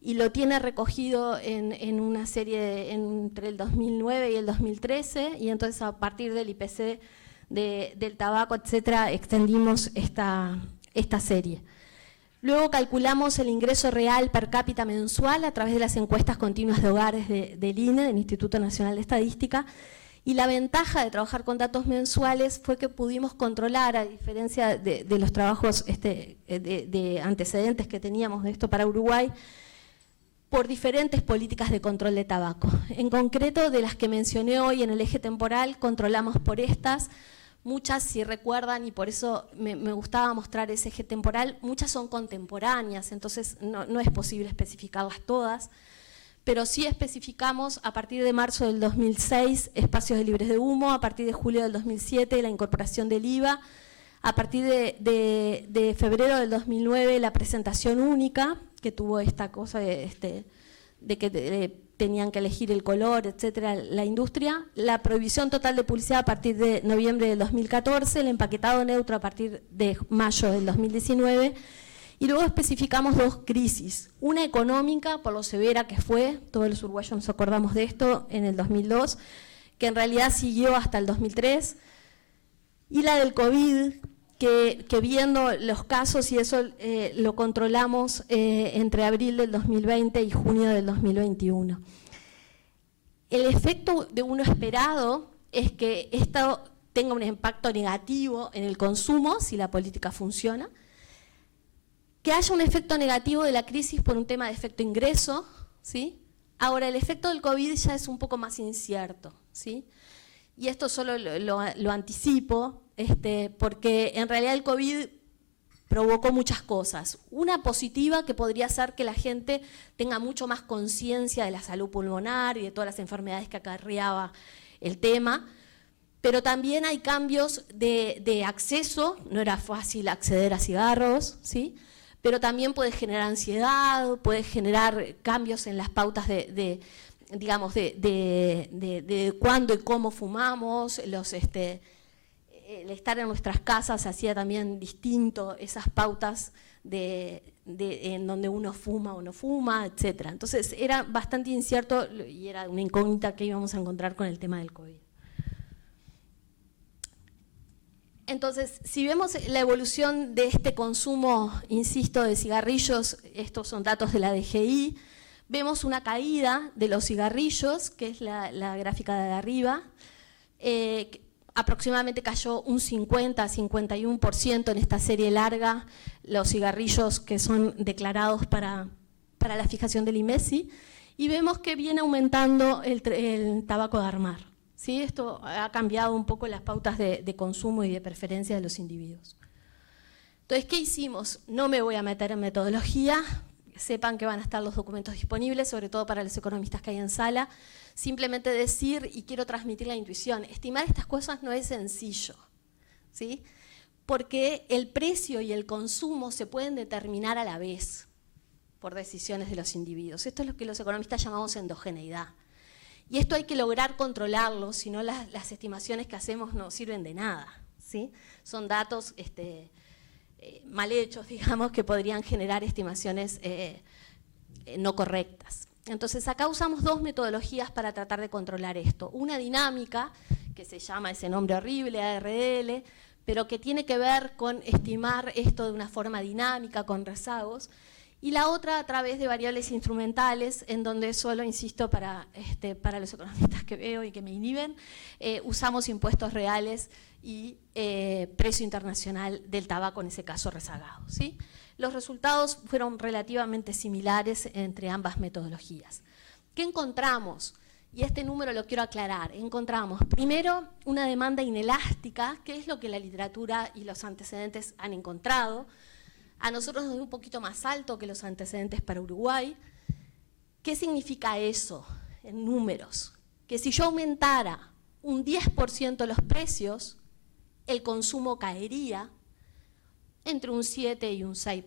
y lo tiene recogido en una serie entre el 2009 y el 2013, y entonces a partir del IPC del tabaco, etcétera, extendimos esta serie. Luego calculamos el ingreso real per cápita mensual a través de las encuestas continuas de hogares del INE, del Instituto Nacional de Estadística, y la ventaja de trabajar con datos mensuales fue que pudimos controlar, a diferencia de los trabajos de antecedentes que teníamos de esto para Uruguay, por diferentes políticas de control de tabaco. En concreto, de las que mencioné hoy en el eje temporal, controlamos por estas. Muchas, si recuerdan, y por eso me gustaba mostrar ese eje temporal, muchas son contemporáneas, entonces no es posible especificarlas todas, pero sí especificamos a partir de marzo del 2006 espacios de libres de humo, a partir de julio del 2007 la incorporación del IVA, a partir de febrero del 2009 la presentación única, que tuvo esta cosa de que tenían que elegir el color, etcétera, la industria, la prohibición total de publicidad a partir de noviembre del 2014, el empaquetado neutro a partir de mayo del 2019, y luego especificamos dos crisis, una económica por lo severa que fue, todos los uruguayos nos acordamos de esto, en el 2002, que en realidad siguió hasta el 2003, y la del COVID, que viendo los casos y eso lo controlamos entre abril del 2020 y junio del 2021. El efecto de uno esperado es que esto tenga un impacto negativo en el consumo, si la política funciona, que haya un efecto negativo de la crisis por un tema de efecto ingreso, ¿sí? Ahora, el efecto del COVID ya es un poco más incierto, ¿sí? Y esto solo lo anticipo, porque en realidad el COVID provocó muchas cosas. Una positiva, que podría ser que la gente tenga mucho más conciencia de la salud pulmonar y de todas las enfermedades que acarreaba el tema, pero también hay cambios de acceso, no era fácil acceder a cigarros, ¿sí? Pero también puede generar ansiedad, puede generar cambios en las pautas de cuándo y cómo fumamos, el estar en nuestras casas hacía también distinto esas pautas en donde uno fuma o no fuma, etc. Entonces era bastante incierto y era una incógnita que íbamos a encontrar con el tema del COVID. Entonces, si vemos la evolución de este consumo, insisto, de cigarrillos, estos son datos de la DGI, vemos una caída de los cigarrillos, que es la gráfica de arriba, aproximadamente cayó un 50-51% en esta serie larga los cigarrillos que son declarados para la fijación del IMESI, y vemos que viene aumentando el tabaco de armar, ¿sí? Esto ha cambiado un poco las pautas de consumo y de preferencia de los individuos. Entonces, ¿qué hicimos? No me voy a meter en metodología, sepan que van a estar los documentos disponibles, sobre todo para los economistas que hay en sala. Simplemente decir, y quiero transmitir la intuición, estimar estas cosas no es sencillo, ¿sí? Porque el precio y el consumo se pueden determinar a la vez por decisiones de los individuos. Esto es lo que los economistas llamamos endogeneidad. Y esto hay que lograr controlarlo, si no las estimaciones que hacemos no sirven de nada, ¿sí? Son datos mal hechos, digamos, que podrían generar estimaciones no correctas. Entonces, acá usamos dos metodologías para tratar de controlar esto. Una dinámica, que se llama ese nombre horrible, ARDL, pero que tiene que ver con estimar esto de una forma dinámica, con rezagos, y la otra a través de variables instrumentales, en donde solo, insisto, para los economistas que veo y que me inhiben, usamos impuestos reales y precio internacional del tabaco, en ese caso rezagado, ¿sí? Los resultados fueron relativamente similares entre ambas metodologías. ¿Qué encontramos? Y este número lo quiero aclarar. Encontramos, primero, una demanda inelástica, que es lo que la literatura y los antecedentes han encontrado. A nosotros nos dio un poquito más alto que los antecedentes para Uruguay. ¿Qué significa eso en números? Que si yo aumentara un 10% los precios, el consumo caería entre un 7 y un 6%.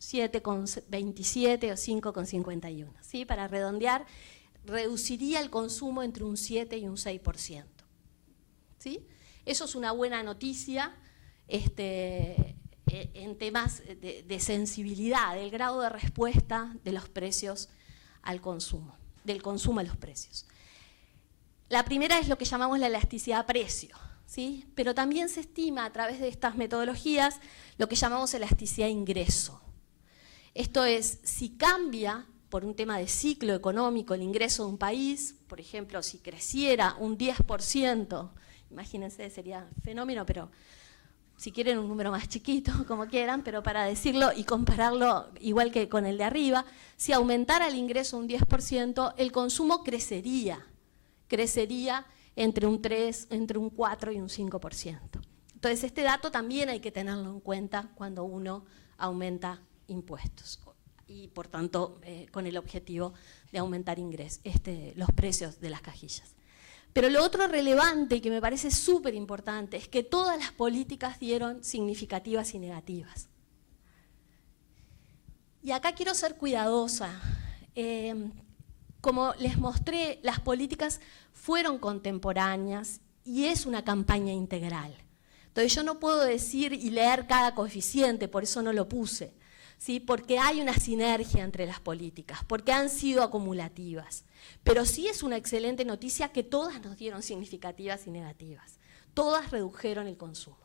7,27 o 5,51. ¿Sí? Para redondear, reduciría el consumo entre un 7 y un 6%. ¿Sí? Eso es una buena noticia en temas de sensibilidad, del grado de respuesta de los precios al consumo, del consumo a los precios. La primera es lo que llamamos la elasticidad precio, ¿sí? Pero también se estima a través de estas metodologías lo que llamamos elasticidad de ingreso. Esto es, si cambia por un tema de ciclo económico el ingreso de un país, por ejemplo, si creciera un 10%, imagínense, sería fenómeno, pero si quieren un número más chiquito, como quieran, pero para decirlo y compararlo igual que con el de arriba, si aumentara el ingreso un 10%, el consumo crecería entre un 3, entre un 4 y un 5%. Entonces, este dato también hay que tenerlo en cuenta cuando uno aumenta impuestos y, por tanto, con el objetivo de aumentar los precios de las cajillas. Pero lo otro relevante y que me parece súper importante es que todas las políticas dieron significativas y negativas. Y acá quiero ser cuidadosa. Como les mostré, las políticas fueron contemporáneas y es una campaña integral. Entonces yo no puedo decir y leer cada coeficiente, por eso no lo puse, ¿sí? Porque hay una sinergia entre las políticas, porque han sido acumulativas. Pero sí es una excelente noticia que todas nos dieron significativas y negativas. Todas redujeron el consumo.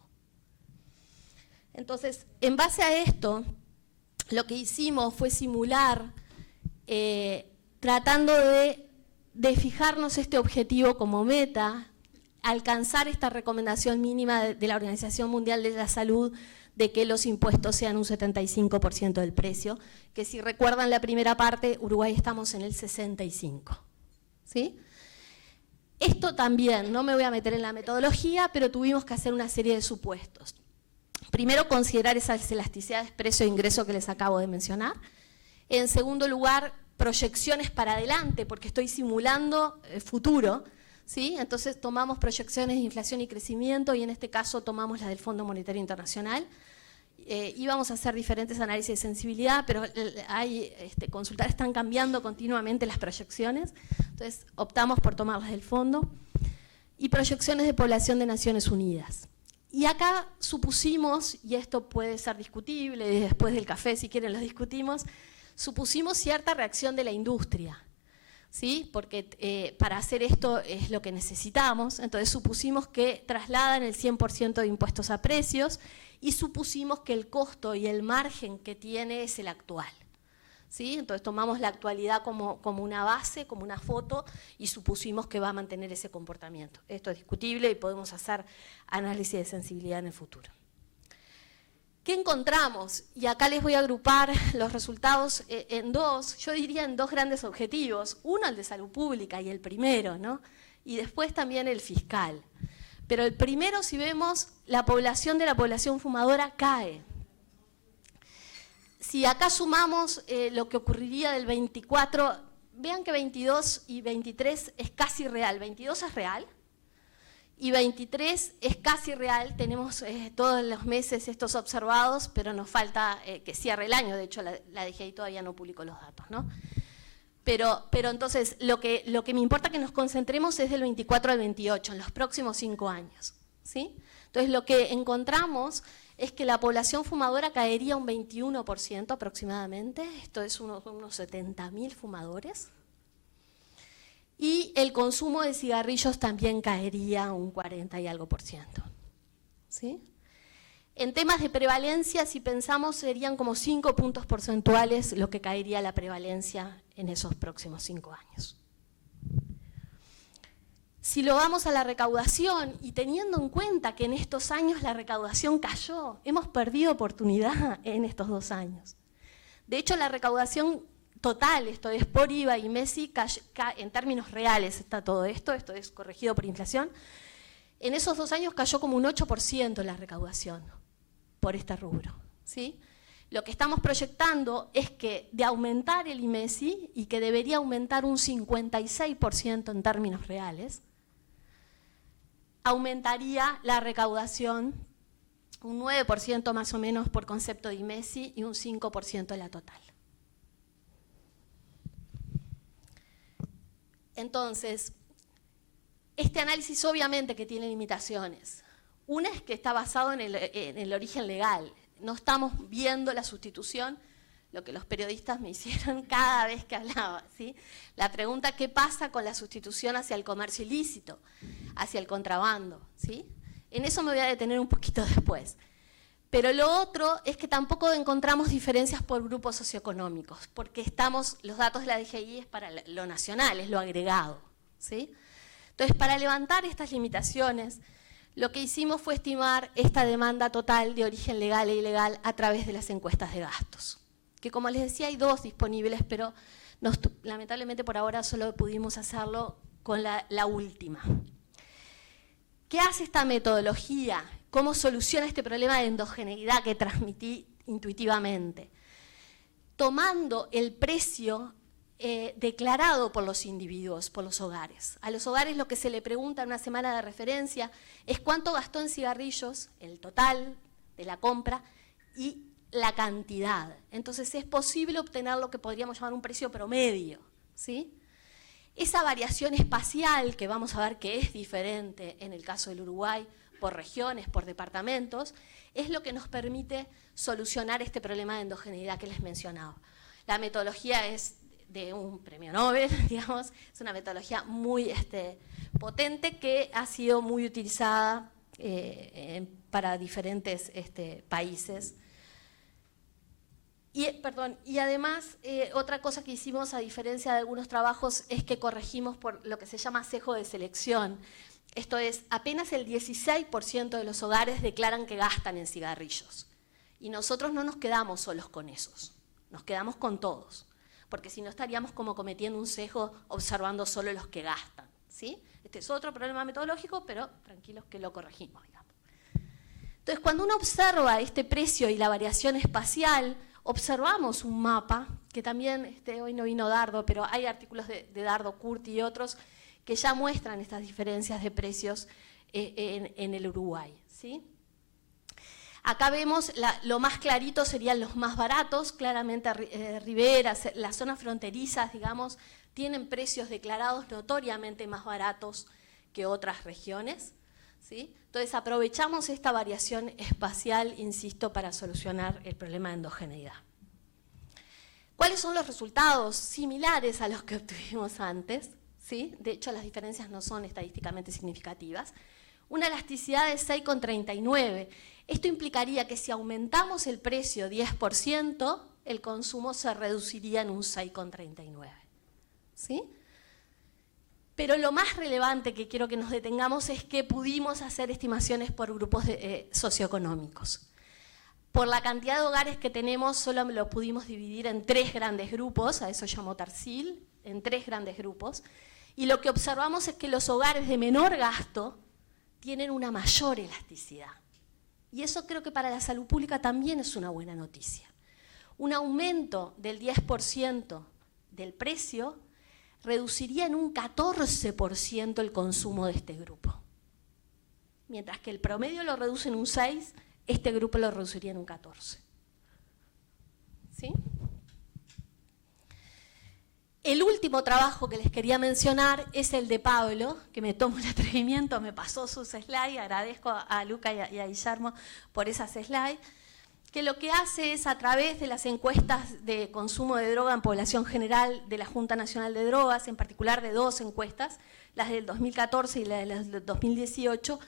Entonces, en base a esto, lo que hicimos fue simular, tratando de fijarnos este objetivo como meta, alcanzar esta recomendación mínima de la Organización Mundial de la Salud de que los impuestos sean un 75% del precio, que si recuerdan la primera parte, Uruguay estamos en el 65%. ¿Sí? Esto también, no me voy a meter en la metodología, pero tuvimos que hacer una serie de supuestos. Primero, considerar esas elasticidades precio-ingreso que les acabo de mencionar. En segundo lugar, proyecciones para adelante, porque estoy simulando futuro, ¿sí? Entonces tomamos proyecciones de inflación y crecimiento y en este caso tomamos las del Fondo Monetario Internacional. Íbamos a hacer diferentes análisis de sensibilidad, pero consultar están cambiando continuamente las proyecciones, entonces optamos por tomarlas del fondo. Y proyecciones de población de Naciones Unidas. Y acá supusimos, y esto puede ser discutible, después del café si quieren lo discutimos, supusimos cierta reacción de la industria, ¿sí? Porque para hacer esto es lo que necesitamos, entonces supusimos que trasladan el 100% de impuestos a precios y supusimos que el costo y el margen que tiene es el actual, ¿sí? Entonces tomamos la actualidad como una base, como una foto y supusimos que va a mantener ese comportamiento. Esto es discutible y podemos hacer análisis de sensibilidad en el futuro. ¿Qué encontramos? Y acá les voy a agrupar los resultados en dos, yo diría en dos grandes objetivos. Uno, el de salud pública y el primero, ¿no? Y después también el fiscal. Pero el primero, si vemos, la población de la población fumadora cae. Si acá sumamos lo que ocurriría del 24, vean que 22 y 23 es casi real. 22 es real. Y 23 es casi real, tenemos todos los meses estos observados, pero nos falta que cierre el año, de hecho la DGI todavía no publicó los datos, ¿no? Pero entonces lo que me importa que nos concentremos es del 24 al 28, en los próximos 5 años, ¿sí? Entonces lo que encontramos es que la población fumadora caería un 21% aproximadamente, esto es unos 70.000 fumadores. Y el consumo de cigarrillos también caería un 40 y algo %. ¿Sí? En temas de prevalencia, si pensamos, serían como 5 puntos porcentuales lo que caería la prevalencia en esos próximos 5 años. Si lo vamos a la recaudación, y teniendo en cuenta que en estos años la recaudación cayó, hemos perdido oportunidad en estos 2 años. De hecho, la recaudación total, esto es por IVA y MESI, en términos reales está todo esto es corregido por inflación, en esos 2 años cayó como un 8% la recaudación por este rubro, ¿sí? Lo que estamos proyectando es que de aumentar el IMESI y que debería aumentar un 56% en términos reales, aumentaría la recaudación un 9% más o menos por concepto de IMESI y un 5% de la total. Entonces, este análisis obviamente que tiene limitaciones. Una es que está basado en el origen legal. No estamos viendo la sustitución, lo que los periodistas me hicieron cada vez que hablaba, ¿sí? La pregunta, ¿qué pasa con la sustitución hacia el comercio ilícito, hacia el contrabando? ¿Sí? En eso me voy a detener un poquito después. Pero lo otro es que tampoco encontramos diferencias por grupos socioeconómicos, porque los datos de la DGI es para lo nacional, es lo agregado, ¿sí? Entonces, para levantar estas limitaciones, lo que hicimos fue estimar esta demanda total de origen legal e ilegal a través de las encuestas de gastos, que como les decía hay 2 disponibles, pero lamentablemente por ahora solo pudimos hacerlo con la última. ¿Qué hace esta metodología? ¿Cómo soluciona este problema de endogeneidad que transmití intuitivamente? Tomando el precio declarado por los individuos, por los hogares. A los hogares lo que se le pregunta en una semana de referencia es cuánto gastó en cigarrillos, el total de la compra y la cantidad. Entonces es posible obtener lo que podríamos llamar un precio promedio, ¿sí? Esa variación espacial, que vamos a ver que es diferente en el caso del Uruguay, por regiones, por departamentos, es lo que nos permite solucionar este problema de endogeneidad que les mencionaba. La metodología es de un premio Nobel, digamos, es una metodología muy potente que ha sido muy utilizada para diferentes países. Y además, otra cosa que hicimos, a diferencia de algunos trabajos, es que corregimos por lo que se llama sesgo de selección. Esto es, apenas el 16% de los hogares declaran que gastan en cigarrillos. Y nosotros no nos quedamos solos con esos, nos quedamos con todos. Porque si no estaríamos como cometiendo un sesgo observando solo los que gastan, ¿sí? Este es otro problema metodológico, pero tranquilos que lo corregimos, digamos. Entonces, cuando uno observa este precio y la variación espacial, observamos un mapa, que también, hoy no vino Dardo, pero hay artículos de Dardo, Curti y otros, que ya muestran estas diferencias de precios en el Uruguay, ¿sí? Acá vemos, lo más clarito serían los más baratos, claramente Rivera, las zonas fronterizas, digamos, tienen precios declarados notoriamente más baratos que otras regiones, ¿sí? Entonces aprovechamos esta variación espacial, insisto, para solucionar el problema de endogeneidad. ¿Cuáles son los resultados? Similares a los que obtuvimos antes, ¿sí? De hecho, las diferencias no son estadísticamente significativas. Una elasticidad de 6,39. Esto implicaría que si aumentamos el precio 10%, el consumo se reduciría en un 6,39. ¿Sí? Pero lo más relevante que quiero que nos detengamos es que pudimos hacer estimaciones por grupos socioeconómicos. Por la cantidad de hogares que tenemos, solo lo pudimos dividir en 3 grandes grupos, a eso llamó Tarsil, en 3 grandes grupos, y lo que observamos es que los hogares de menor gasto tienen una mayor elasticidad. Y eso creo que para la salud pública también es una buena noticia. Un aumento del 10% del precio reduciría en un 14% el consumo de este grupo. Mientras que el promedio lo reduce en un 6%, este grupo lo reduciría en un 14%. ¿Sí? El último trabajo que les quería mencionar es el de Pablo, que me tomo el atrevimiento, me pasó sus slides, agradezco a Luca y a Guillermo por esas slides, que lo que hace es, a través de las encuestas de consumo de droga en población general de la Junta Nacional de Drogas, en particular de 2 encuestas, las del 2014 y la del 2018,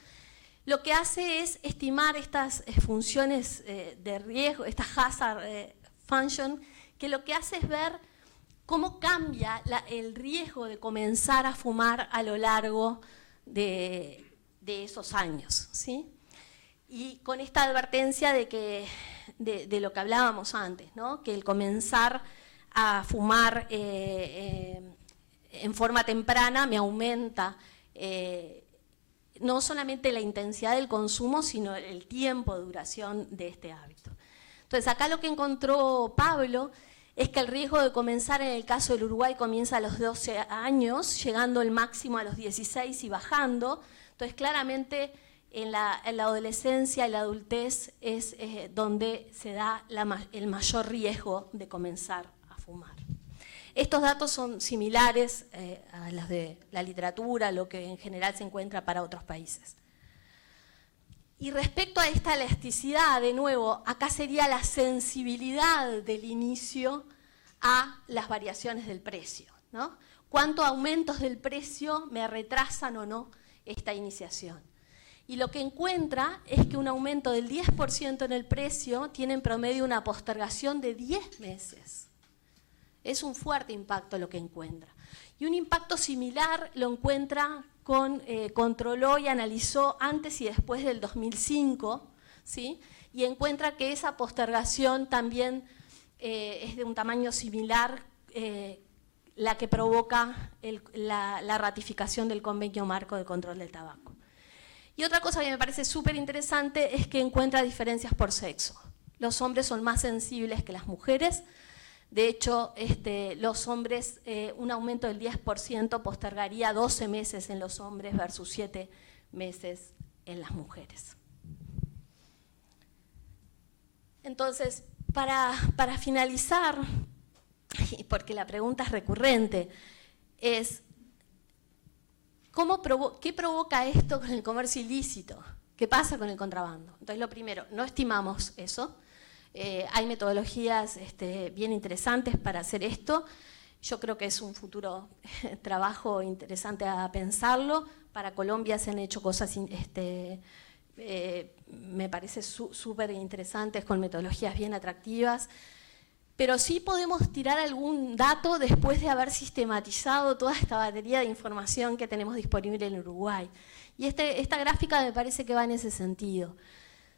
lo que hace es estimar estas funciones de riesgo, estas hazard function, que lo que hace es ver cómo cambia el riesgo de comenzar a fumar a lo largo de esos años, ¿sí? Y con esta advertencia de lo que hablábamos antes, ¿no? Que el comenzar a fumar en forma temprana me aumenta no solamente la intensidad del consumo, sino el tiempo de duración de este hábito. Entonces, acá lo que encontró Pablo es que el riesgo de comenzar en el caso del Uruguay comienza a los 12 años, llegando el máximo a los 16 y bajando. Entonces, claramente en la adolescencia y la adultez es donde se da el mayor riesgo de comenzar a fumar. Estos datos son similares a los de la literatura, lo que en general se encuentra para otros países. Y respecto a esta elasticidad, de nuevo, acá sería la sensibilidad del inicio a las variaciones del precio, ¿no? ¿Cuántos aumentos del precio me retrasan o no esta iniciación? Y lo que encuentra es que un aumento del 10% en el precio tiene en promedio una postergación de 10 meses. Es un fuerte impacto lo que encuentra. Y un impacto similar lo encuentra controló y analizó antes y después del 2005, ¿sí? Y encuentra que esa postergación también es de un tamaño similar, la que provoca la ratificación del Convenio Marco de Control del Tabaco. Y otra cosa que me parece súper interesante es que encuentra diferencias por sexo. Los hombres son más sensibles que las mujeres. De hecho, los hombres, un aumento del 10% postergaría 12 meses en los hombres versus 7 meses en las mujeres. Entonces, para finalizar, porque la pregunta es recurrente, es ¿qué provoca esto con el comercio ilícito? ¿Qué pasa con el contrabando? Entonces, lo primero, no estimamos eso. Hay metodologías bien interesantes para hacer esto. Yo creo que es un futuro trabajo interesante a pensarlo. Para Colombia se han hecho cosas, me parece súper interesantes, con metodologías bien atractivas. Pero sí podemos tirar algún dato después de haber sistematizado toda esta batería de información que tenemos disponible en Uruguay. Y esta gráfica me parece que va en ese sentido.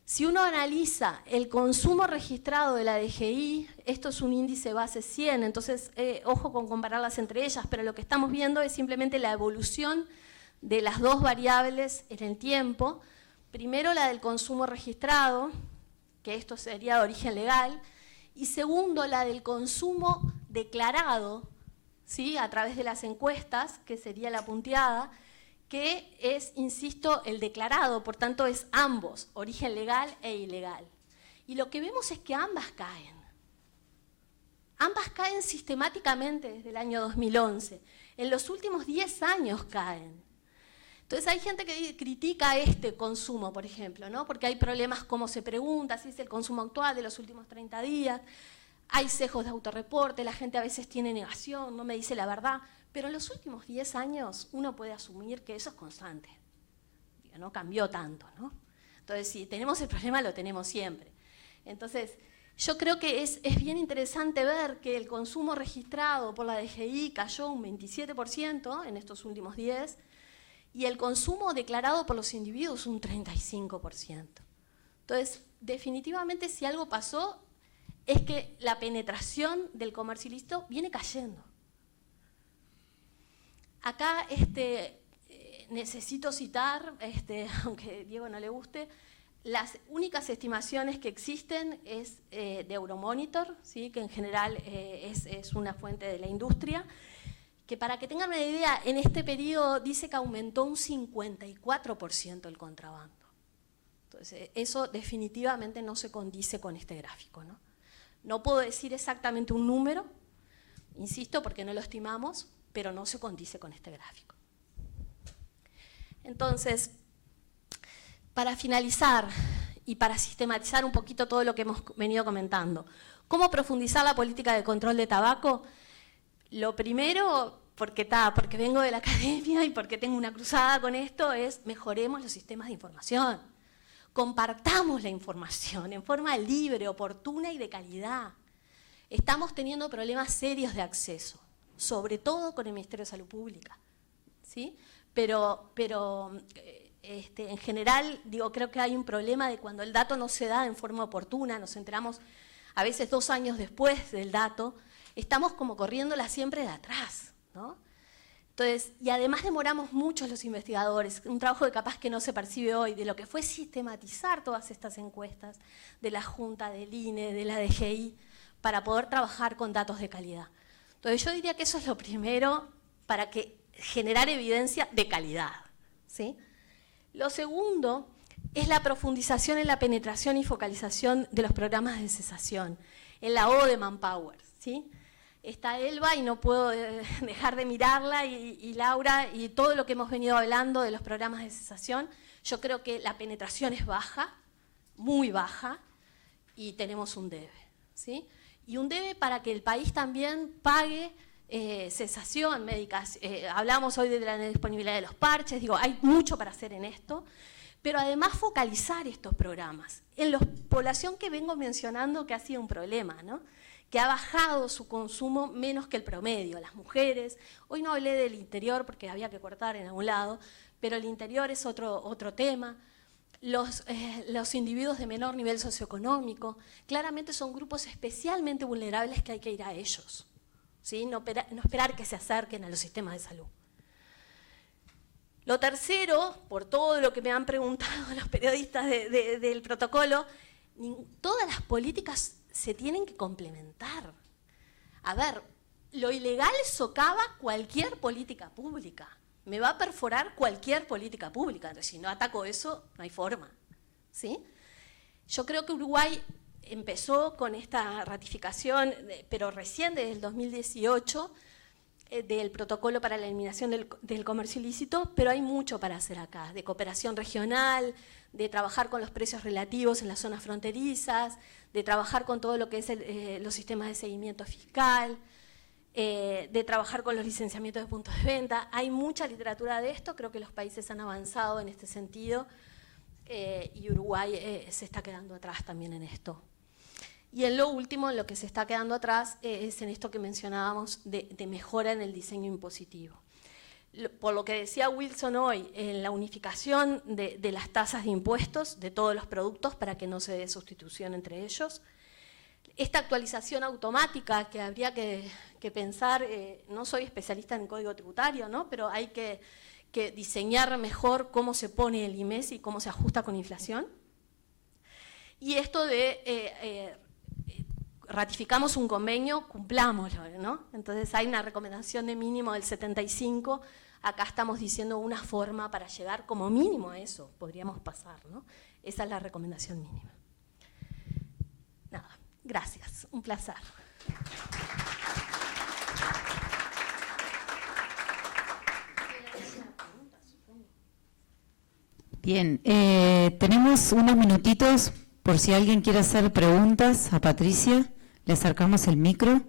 Si uno analiza el consumo registrado de la DGI, esto es un índice base 100, entonces ojo con compararlas entre ellas, pero lo que estamos viendo es simplemente la evolución de las dos variables en el tiempo. Primero la del consumo registrado, que esto sería de origen legal, y segundo, la del consumo declarado, ¿sí? A través de las encuestas, que sería la punteada, que es, insisto, el declarado, por tanto es ambos, origen legal e ilegal. Y lo que vemos es que ambas caen. Ambas caen sistemáticamente desde el año 2011. En los últimos 10 años caen. Entonces hay gente que critica este consumo, por ejemplo, ¿no? Porque hay problemas como se pregunta, si es el consumo actual de los últimos 30 días, hay sesgos de autorreporte, la gente a veces tiene negación, no me dice la verdad, pero en los últimos 10 años uno puede asumir que eso es constante, no cambió tanto, ¿no? Entonces, si tenemos el problema, lo tenemos siempre. Entonces, yo creo que es bien interesante ver que el consumo registrado por la DGI cayó un 27% en estos últimos 10, y el consumo declarado por los individuos un 35%. Entonces, definitivamente si algo pasó es que la penetración del comercio ilícito viene cayendo. Acá necesito citar, aunque a Diego no le guste, las únicas estimaciones que existen es de Euromonitor, ¿sí? Que en general es una fuente de la industria, que para que tengan una idea, en este periodo dice que aumentó un 54% el contrabando. Entonces, eso definitivamente no se condice con este gráfico, ¿no? No puedo decir exactamente un número, insisto, porque no lo estimamos, pero no se condice con este gráfico. Entonces, para finalizar y para sistematizar un poquito todo lo que hemos venido comentando, ¿cómo profundizar la política de control de tabaco? Lo primero, porque vengo de la academia y porque tengo una cruzada con esto, es mejoremos los sistemas de información. Compartamos la información en forma libre, oportuna y de calidad. Estamos teniendo problemas serios de acceso, sobre todo con el Ministerio de Salud Pública, ¿sí? Pero en general, creo que hay un problema de cuando el dato no se da en forma oportuna, nos enteramos a veces 2 años después del dato, estamos como corriéndola siempre de atrás, ¿no? Entonces, y además demoramos mucho los investigadores, un trabajo que capaz que no se percibe hoy, de lo que fue sistematizar todas estas encuestas de la Junta, del INE, de la DGI, para poder trabajar con datos de calidad. Entonces yo diría que eso es lo primero para generar evidencia de calidad, ¿sí? Lo segundo es la profundización en la penetración y focalización de los programas de cesación, en la O de Manpower, ¿sí? Está Elba y no puedo dejar de mirarla, y Laura, y todo lo que hemos venido hablando de los programas de cesación. Yo creo que la penetración es baja, muy baja, y tenemos un debe, ¿sí? Y un debe para que el país también pague cesación médica. Hablamos hoy de la disponibilidad de los parches, hay mucho para hacer en esto, pero además focalizar estos programas en la población que vengo mencionando que ha sido un problema, ¿no? Que ha bajado su consumo menos que el promedio, las mujeres. Hoy no hablé del interior porque había que cortar en algún lado, pero el interior es otro tema. Los individuos de menor nivel socioeconómico, claramente son grupos especialmente vulnerables que hay que ir a ellos, ¿sí? No esperar que se acerquen a los sistemas de salud. Lo tercero, por todo lo que me han preguntado los periodistas del protocolo, todas las políticas se tienen que complementar. A ver, lo ilegal socava cualquier política pública. Me va a perforar cualquier política pública. Entonces, si no ataco eso, no hay forma, ¿sí? Yo creo que Uruguay empezó con esta ratificación, pero recién desde el 2018, del protocolo para la eliminación del comercio ilícito, pero hay mucho para hacer acá, de cooperación regional, de trabajar con los precios relativos en las zonas fronterizas, de trabajar con todo lo que es los sistemas de seguimiento fiscal, de trabajar con los licenciamientos de puntos de venta. Hay mucha literatura de esto, creo que los países han avanzado en este sentido y Uruguay se está quedando atrás también en esto. Y en lo último, lo que se está quedando atrás es en esto que mencionábamos de mejora en el diseño impositivo. Por lo que decía Wilson hoy, en la unificación de las tasas de impuestos de todos los productos para que no se dé sustitución entre ellos. Esta actualización automática que habría que pensar, no soy especialista en código tributario, ¿no? Pero hay que diseñar mejor cómo se pone el IMES y cómo se ajusta con inflación. Y esto de ratificamos un convenio, cumplámoslo, ¿no? Entonces hay una recomendación de mínimo del 75, acá estamos diciendo una forma para llegar como mínimo a eso, podríamos pasar, ¿no? Esa es la recomendación mínima. Nada, gracias, un placer. Bien, tenemos unos minutitos por si alguien quiere hacer preguntas a Patricia. Le acercamos el micro.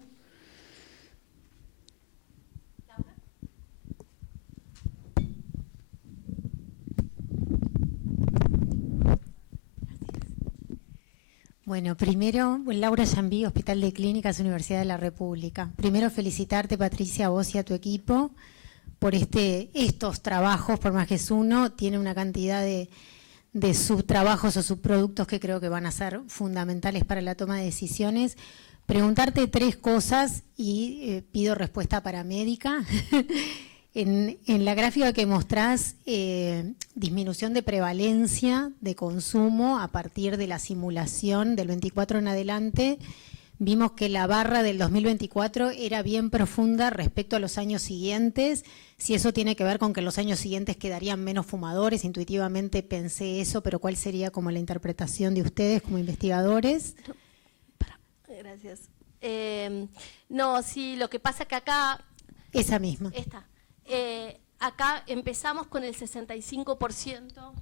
Bueno, primero, Laura Yambí, Hospital de Clínicas, Universidad de la República. Primero, felicitarte, Patricia, a vos y a tu equipo por estos trabajos, por más que es uno, tiene una cantidad de subtrabajos o subproductos que creo que van a ser fundamentales para la toma de decisiones. Preguntarte 3 cosas y pido respuesta paramédica. En la gráfica que mostrás, disminución de prevalencia de consumo a partir de la simulación del 24 en adelante, vimos que la barra del 2024 era bien profunda respecto a los años siguientes. Si eso tiene que ver con que en los años siguientes quedarían menos fumadores, intuitivamente pensé eso, pero ¿cuál sería como la interpretación de ustedes como investigadores? Gracias. No, sí, lo que pasa es que acá... Esa misma. Acá empezamos con el 65%.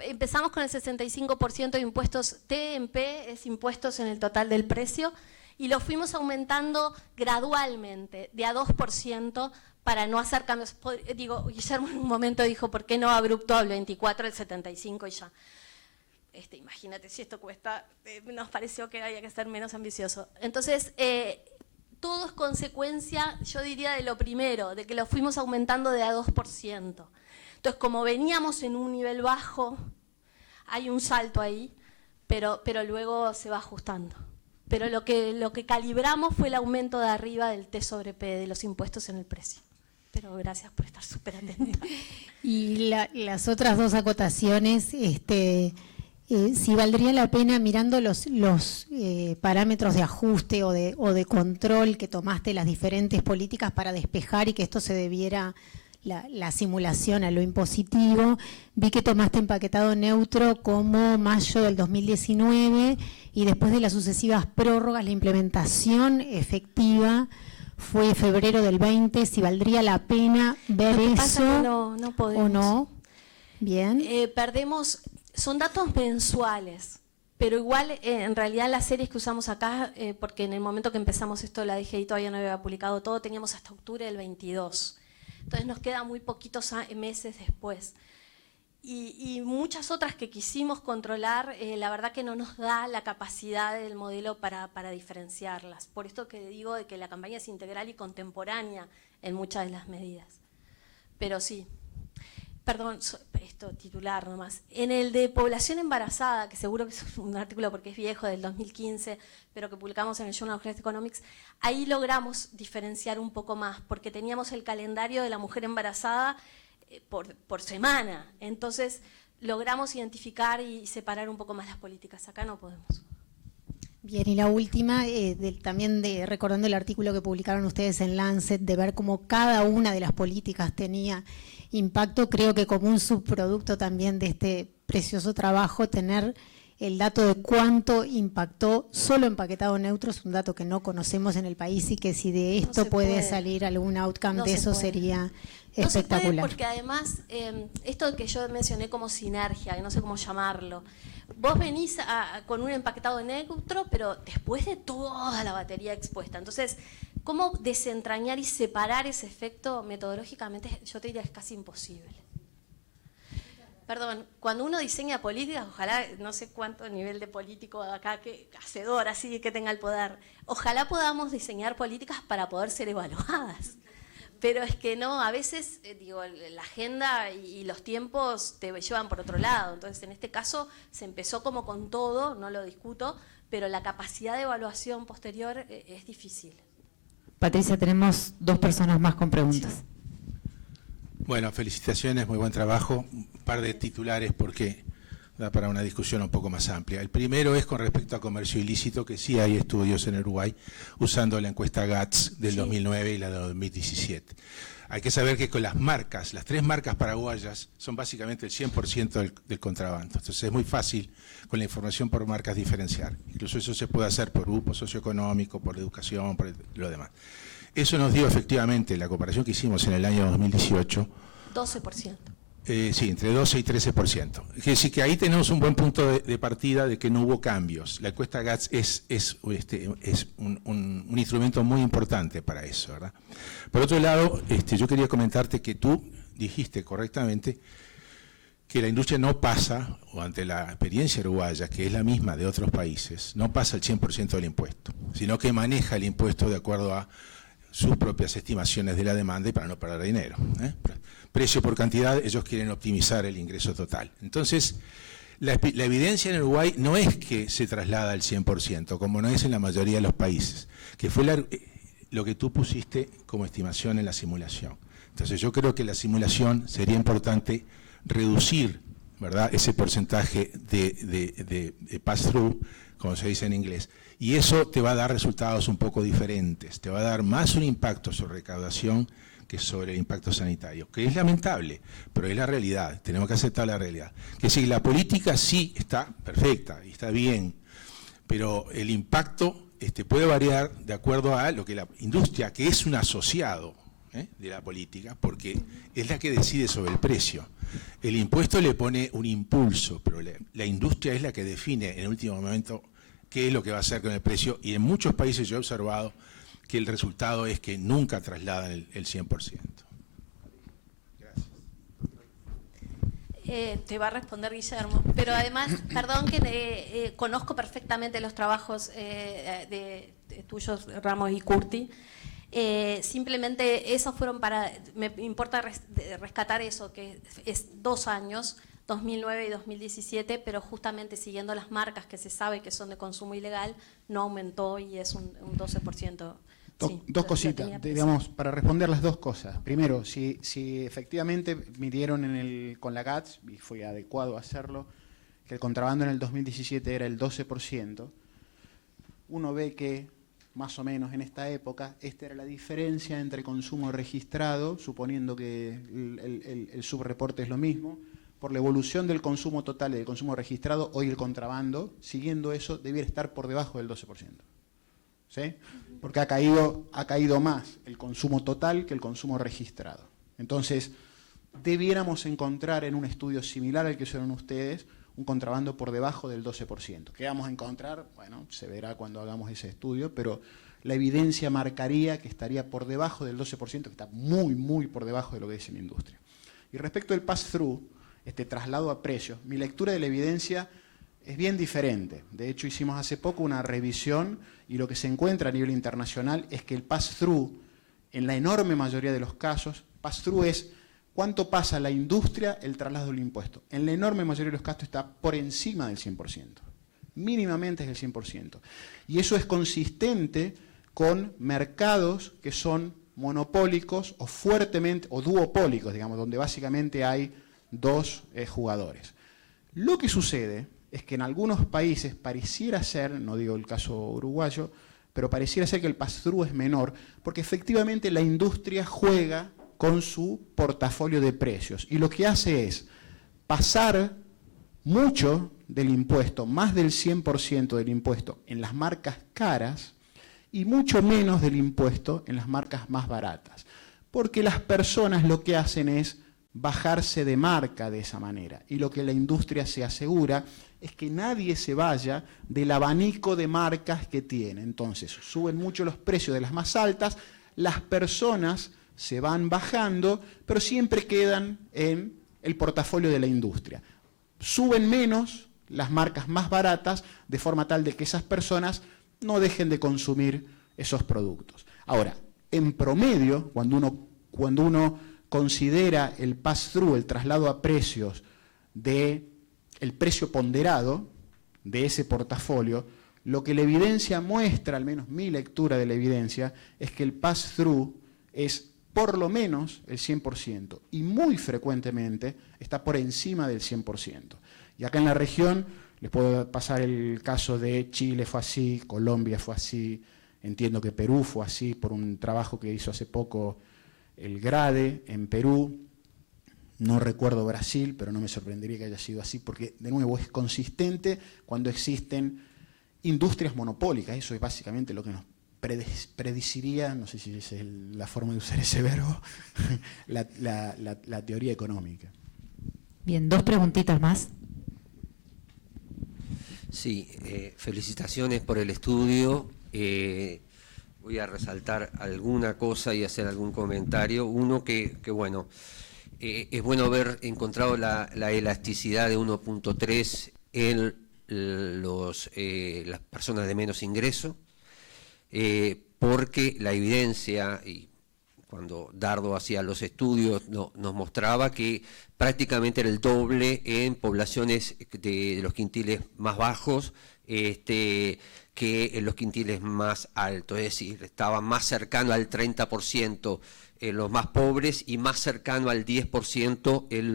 Empezamos con el 65% de impuestos TMP, es impuestos en el total del precio, y lo fuimos aumentando gradualmente, de a 2%, para no hacer cambios. Digo, Guillermo en un momento dijo, ¿por qué no abrupto al 24, el 75 y ya? Imagínate si esto cuesta, nos pareció que había que ser menos ambicioso. Entonces, todo es consecuencia, yo diría, de lo primero, de que lo fuimos aumentando de a 2%. Entonces, como veníamos en un nivel bajo, hay un salto ahí, pero luego se va ajustando. Pero lo que calibramos fue el aumento de arriba del T sobre P, de los impuestos en el precio. Pero gracias por estar súper atenta. Y las otras 2 acotaciones, si valdría la pena, mirando los parámetros de ajuste o de control que tomaste las diferentes políticas para despejar y que esto se debiera la simulación a lo impositivo, vi que tomaste empaquetado neutro como mayo del 2019 y después de las sucesivas prórrogas la implementación efectiva fue febrero del 20, si valdría la pena ver eso no podemos. o no. Bien. Perdemos, son datos mensuales, pero igual en realidad las series que usamos acá, porque en el momento que empezamos esto la DGI todavía no había publicado todo, teníamos hasta octubre del 22. Entonces nos quedan muy poquitos meses después. y muchas otras que quisimos controlar, la verdad que no nos da la capacidad del modelo para diferenciarlas. Por esto que digo de que la campaña es integral y contemporánea en muchas de las medidas. Pero sí, perdón, esto titular nomás. En el de población embarazada, que seguro que es un artículo porque es viejo, del 2015, pero que publicamos en el Journal of Health Economics, ahí logramos diferenciar un poco más, porque teníamos el calendario de la mujer embarazada por semana. Entonces logramos identificar y separar un poco más las políticas. Acá no podemos. Bien, y la última, también recordando el artículo que publicaron ustedes en Lancet, de ver cómo cada una de las políticas tenía impacto, creo que como un subproducto también de este precioso trabajo, tener el dato de cuánto impactó solo empaquetado neutro es un dato que no conocemos en el país y que si de esto puede salir algún outcome de eso sería espectacular. No se puede porque además, esto que yo mencioné como sinergia, que no sé cómo llamarlo, vos venís con un empaquetado neutro, pero después de toda la batería expuesta. Entonces, ¿cómo desentrañar y separar ese efecto metodológicamente? Yo te diría que es casi imposible. Perdón, cuando uno diseña políticas, ojalá, no sé cuánto nivel de político acá, que hacedor, así que tenga el poder, ojalá podamos diseñar políticas para poder ser evaluadas. Pero es que no, a veces, digo, la agenda y los tiempos te llevan por otro lado. Entonces, en este caso, se empezó como con todo, no lo discuto, pero la capacidad de evaluación posterior es difícil. Patricia, tenemos 2 personas más con preguntas. Sí. Bueno, felicitaciones, muy buen trabajo. Un par de titulares porque da para una discusión un poco más amplia. El primero es con respecto a comercio ilícito, que sí hay estudios en Uruguay usando la encuesta GATS del 2009 y la de 2017. Hay que saber que con las marcas, las 3 marcas paraguayas son básicamente el 100% del contrabando. Entonces es muy fácil con la información por marcas diferenciar. Incluso eso se puede hacer por grupo socioeconómico, por educación, por lo demás. Eso nos dio efectivamente, la comparación que hicimos en el año 2018, 12%. Sí, entre 12 y 13%. Es decir, que ahí tenemos un buen punto de partida de que no hubo cambios. La encuesta GATS es un instrumento muy importante para eso, ¿verdad? Por otro lado, yo quería comentarte que tú dijiste correctamente que la industria no pasa, o ante la experiencia uruguaya, que es la misma de otros países, no pasa el 100% del impuesto, sino que maneja el impuesto de acuerdo a sus propias estimaciones de la demanda y para no perder dinero. Precio por cantidad, ellos quieren optimizar el ingreso total. Entonces, la evidencia en Uruguay no es que se traslada al 100%, como no es en la mayoría de los países, que fue lo que tú pusiste como estimación en la simulación. Entonces, yo creo que la simulación sería importante reducir, ¿verdad?, ese porcentaje de pass-through, como se dice en inglés, y eso te va a dar resultados un poco diferentes, te va a dar más un impacto sobre recaudación que sobre el impacto sanitario, que es lamentable, pero es la realidad, tenemos que aceptar la realidad. Que si la política sí está perfecta y está bien, pero el impacto puede variar de acuerdo a lo que la industria, que es un asociado de la política, porque es la que decide sobre el precio. El impuesto le pone un impulso, pero la industria es la que define en el último momento qué es lo que va a hacer con el precio, y en muchos países yo he observado que el resultado es que nunca trasladan el 100%. Gracias. Te va a responder Guillermo, pero además, perdón que conozco perfectamente los trabajos de tuyos, Ramos y Curti. Simplemente esos fueron me importa rescatar eso, que es 2 años, 2009 y 2017, pero justamente siguiendo las marcas que se sabe que son de consumo ilegal, no aumentó y es un 12%. Dos cositas, digamos, para responder las 2 cosas. Primero, si efectivamente midieron con la GATS, y fue adecuado hacerlo, que el contrabando en el 2017 era el 12%, uno ve que más o menos en esta época, esta era la diferencia entre consumo registrado, suponiendo que el subreporte es lo mismo, por la evolución del consumo total y del consumo registrado, hoy el contrabando, siguiendo eso, debiera estar por debajo del 12%. ¿Sí? Porque ha caído más el consumo total que el consumo registrado. Entonces, debiéramos encontrar en un estudio similar al que hicieron ustedes, un contrabando por debajo del 12%. ¿Qué vamos a encontrar? Bueno, se verá cuando hagamos ese estudio, pero la evidencia marcaría que estaría por debajo del 12%, que está muy, muy por debajo de lo que dice la industria. Y respecto al pass-through, este traslado a precios, mi lectura de la evidencia es bien diferente. De hecho, hicimos hace poco una revisión y lo que se encuentra a nivel internacional es que el pass-through, en la enorme mayoría de los casos, pass-through es cuánto pasa la industria el traslado del impuesto. En la enorme mayoría de los casos está por encima del 100%. Mínimamente es el 100%. Y eso es consistente con mercados que son monopólicos o fuertemente, o duopólicos, digamos, donde básicamente hay dos jugadores. Lo que sucede es que en algunos países pareciera ser, no digo el caso uruguayo, pero pareciera ser que el pass-through es menor, porque efectivamente la industria juega con su portafolio de precios. Y lo que hace es pasar mucho del impuesto, más del 100% del impuesto en las marcas caras y mucho menos del impuesto en las marcas más baratas. Porque las personas lo que hacen es bajarse de marca de esa manera. Y lo que la industria se asegura es que nadie se vaya del abanico de marcas que tiene. Entonces, suben mucho los precios de las más altas, las personas se van bajando, pero siempre quedan en el portafolio de la industria. Suben menos las marcas más baratas, de forma tal de que esas personas no dejen de consumir esos productos. Ahora, en promedio, cuando uno considera el pass-through, el traslado a precios del precio ponderado de ese portafolio, lo que la evidencia muestra, al menos mi lectura de la evidencia, es que el pass-through es por lo menos el 100% y muy frecuentemente está por encima del 100%. Y acá en la región les puedo pasar el caso de Chile fue así, Colombia fue así, entiendo que Perú fue así por un trabajo que hizo hace poco el GRADE en Perú. No recuerdo Brasil, pero no me sorprendería que haya sido así, porque de nuevo es consistente cuando existen industrias monopólicas. Eso es básicamente lo que nos predeciría, no sé si es la forma de usar ese verbo, la teoría económica. Bien, 2 preguntitas más. Sí, felicitaciones por el estudio. Voy a resaltar alguna cosa y hacer algún comentario. Uno que bueno, es bueno haber encontrado la elasticidad de 1.3 en las personas de menos ingreso, porque la evidencia, y cuando Dardo hacía los estudios, nos mostraba que prácticamente era el doble en poblaciones de los quintiles más bajos que en los quintiles más altos, es decir, estaba más cercano al 30% en los más pobres y más cercano al 10% en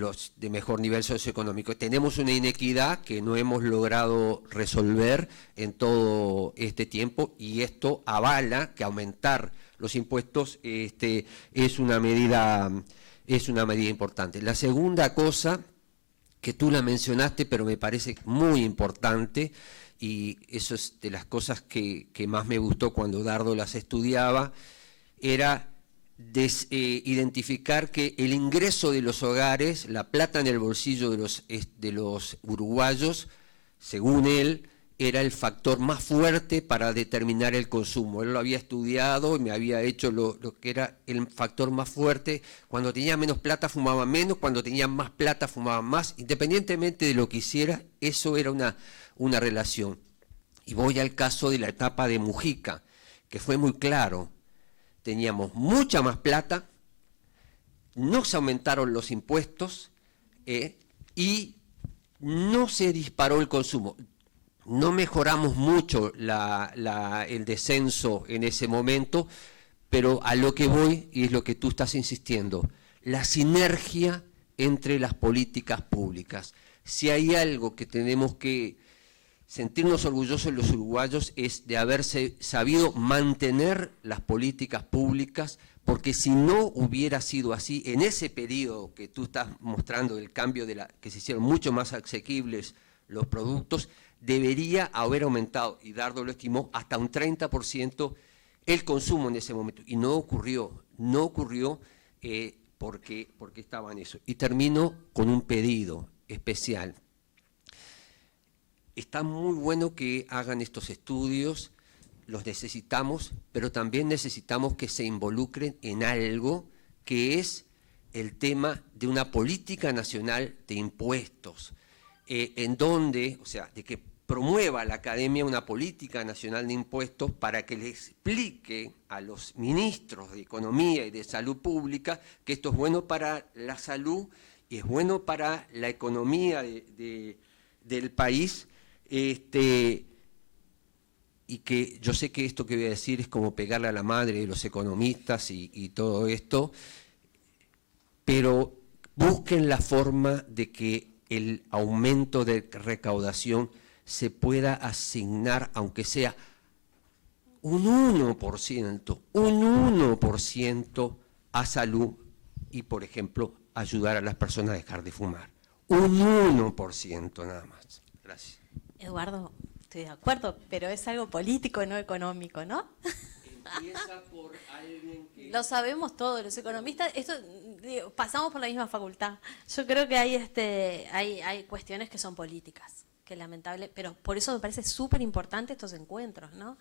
los de mejor nivel socioeconómico. Tenemos una inequidad que no hemos logrado resolver en todo este tiempo, y esto avala que aumentar los impuestos es una medida importante. La segunda cosa, que tú la mencionaste, pero me parece muy importante, y eso es de las cosas que más me gustó cuando Dardo las estudiaba, era identificar que el ingreso de los hogares, la plata en el bolsillo de los uruguayos, según él, era el factor más fuerte para determinar el consumo. Él lo había estudiado y me había hecho lo que era el factor más fuerte. Cuando tenía menos plata fumaban menos, cuando tenían más plata fumaban más. Independientemente de lo que hiciera, eso era una relación. Y voy al caso de la etapa de Mujica, que fue muy claro. Teníamos mucha más plata, no se aumentaron los impuestos y no se disparó el consumo. No mejoramos mucho el descenso en ese momento, pero a lo que voy, y es lo que tú estás insistiendo, la sinergia entre las políticas públicas. Si hay algo que tenemos que sentirnos orgullosos los uruguayos es de haberse sabido mantener las políticas públicas, porque si no hubiera sido así, en ese periodo que tú estás mostrando del cambio que se hicieron mucho más asequibles los productos, debería haber aumentado, y Dardo lo estimó, hasta un 30% el consumo en ese momento. Y no ocurrió porque estaba en eso. Y termino con un pedido especial. Está muy bueno que hagan estos estudios, los necesitamos, pero también necesitamos que se involucren en algo que es el tema de una política nacional de impuestos, en donde, o sea, de que promueva la academia una política nacional de impuestos para que le explique a los ministros de Economía y de Salud Pública que esto es bueno para la salud y es bueno para la economía del país, y que yo sé que esto que voy a decir es como pegarle a la madre de los economistas y todo esto, pero busquen la forma de que el aumento de recaudación se pueda asignar, aunque sea un 1% a salud y, por ejemplo, ayudar a las personas a dejar de fumar. Un 1% nada más. Gracias. Eduardo, estoy de acuerdo, pero es algo político, no económico, ¿no? Empieza por alguien que... Lo sabemos todos, los economistas, esto digo, pasamos por la misma facultad. Yo creo que hay cuestiones que son políticas, que lamentable, pero por eso me parece súper importante estos encuentros, ¿no?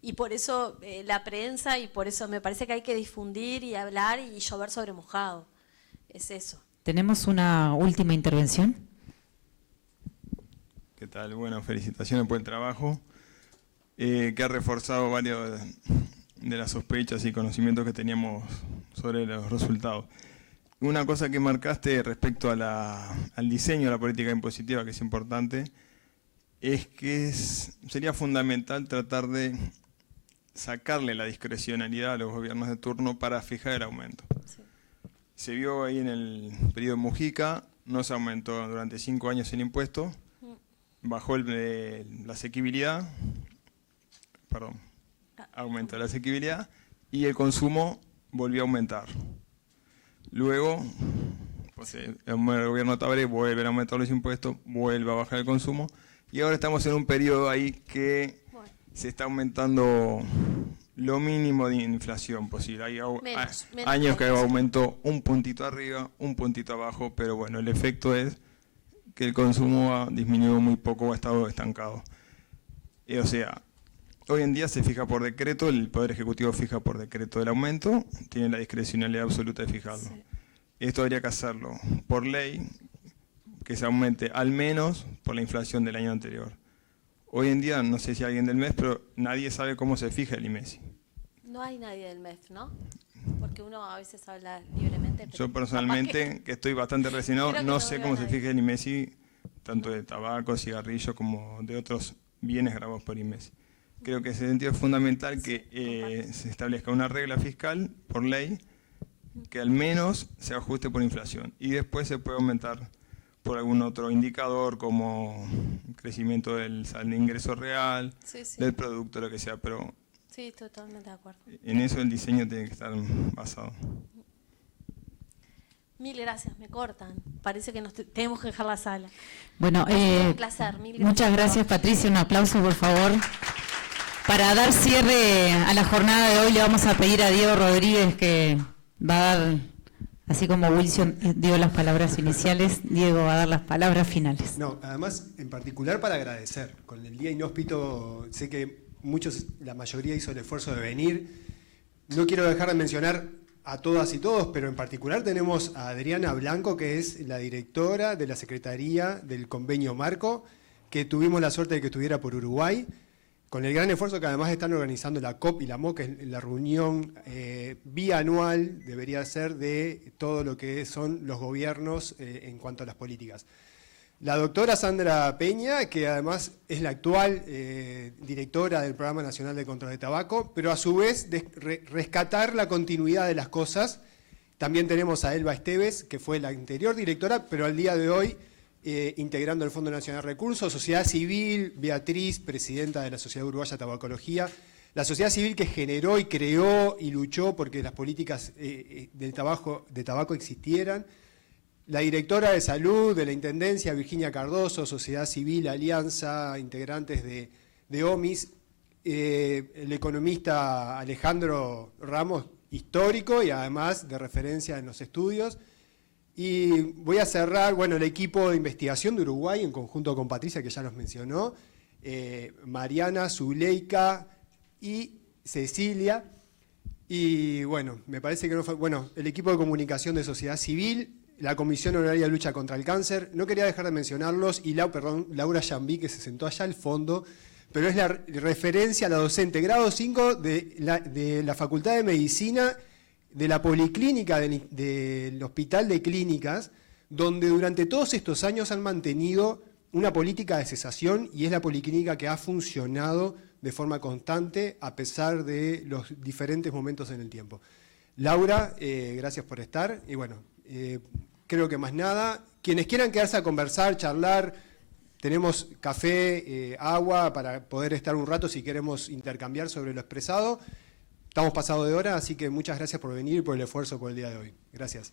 Y por eso la prensa, y por eso me parece que hay que difundir y hablar y llover sobre mojado. Es eso. Tenemos una última intervención. ¿Qué tal? Bueno, felicitaciones por el trabajo, que ha reforzado varios de las sospechas y conocimientos que teníamos sobre los resultados. Una cosa que marcaste respecto a al diseño de la política impositiva, que es importante, es que sería fundamental tratar de sacarle la discrecionalidad a los gobiernos de turno para fijar el aumento. Sí. Se vio ahí en el periodo de Mujica, no se aumentó durante 5 años el impuesto, bajó la asequibilidad, aumentó la asequibilidad y el consumo volvió a aumentar. Luego, pues, el gobierno Tabaré vuelve a aumentar los impuestos, vuelve a bajar el consumo y ahora estamos en un periodo ahí que se está aumentando lo mínimo de inflación posible. Hay años que aumentó un puntito arriba, un puntito abajo, pero bueno, el efecto es que el consumo ha disminuido muy poco, ha estado estancado. O sea, hoy en día se fija por decreto, el Poder Ejecutivo fija por decreto el aumento, tiene la discrecionalidad absoluta de fijarlo. Sí. Esto habría que hacerlo por ley, que se aumente al menos por la inflación del año anterior. Hoy en día, no sé si alguien del MEF, pero nadie sabe cómo se fija el IMESI. No hay nadie del MEF, ¿no? Porque uno a veces habla libremente. Pero yo personalmente, que estoy bastante relacionado, no sé cómo se fija el IMESI, tanto de tabaco, cigarrillo, como de otros bienes grabados por IMESI. Creo que en ese sentido es fundamental que se establezca una regla fiscal por ley que al menos se ajuste por inflación y después se puede aumentar por algún otro indicador como crecimiento del ingreso real, del producto, lo que sea, pero sí, totalmente de acuerdo. En eso el diseño tiene que estar basado. Mil gracias, me cortan. Parece que tenemos que dejar la sala. Bueno, un placer. Mil gracias. Muchas gracias, Patricia. Un aplauso, por favor. Para dar cierre a la jornada de hoy, le vamos a pedir a Diego Rodríguez que va a dar, así como Wilson dio las palabras iniciales, Diego va a dar las palabras finales. No, además, en particular para agradecer. Con el Día Inhóspito, sé que la mayoría hizo el esfuerzo de venir. No quiero dejar de mencionar a todas y todos, pero en particular tenemos a Adriana Blanco, que es la directora de la Secretaría del Convenio Marco, que tuvimos la suerte de que estuviera por Uruguay, con el gran esfuerzo que además están organizando la COP y la MOC, que es la reunión bianual, debería ser, de todo lo que son los gobiernos en cuanto a las políticas. La doctora Sandra Peña, que además es la actual directora del Programa Nacional de Control de Tabaco, pero a su vez rescatar la continuidad de las cosas. También tenemos a Elba Esteves, que fue la anterior directora, pero al día de hoy integrando el Fondo Nacional de Recursos, Sociedad Civil, Beatriz, presidenta de la Sociedad Uruguaya de Tabacología, la sociedad civil que generó y creó y luchó porque las políticas de tabaco existieran, la directora de Salud de la Intendencia, Virginia Cardoso, Sociedad Civil, Alianza, integrantes de OMIS, el economista Alejandro Ramos, histórico y además de referencia en los estudios. Y voy a cerrar, bueno, el equipo de investigación de Uruguay, en conjunto con Patricia, que ya nos mencionó, Mariana, Zuleika y Cecilia, Y bueno, me parece que no fue... Bueno, el equipo de comunicación de Sociedad Civil, la Comisión Honoraria de Lucha contra el Cáncer, no quería dejar de mencionarlos, y Laura Jambí, que se sentó allá al fondo, pero es la referencia a la docente grado 5 de la Facultad de Medicina, de la Policlínica del Hospital de Clínicas, donde durante todos estos años han mantenido una política de cesación, y es la policlínica que ha funcionado de forma constante a pesar de los diferentes momentos en el tiempo. Laura, gracias por estar, y bueno, creo que más nada. Quienes quieran quedarse a conversar, charlar, tenemos café, agua para poder estar un rato si queremos intercambiar sobre lo expresado. Estamos pasados de hora, así que muchas gracias por venir y por el esfuerzo por el día de hoy. Gracias.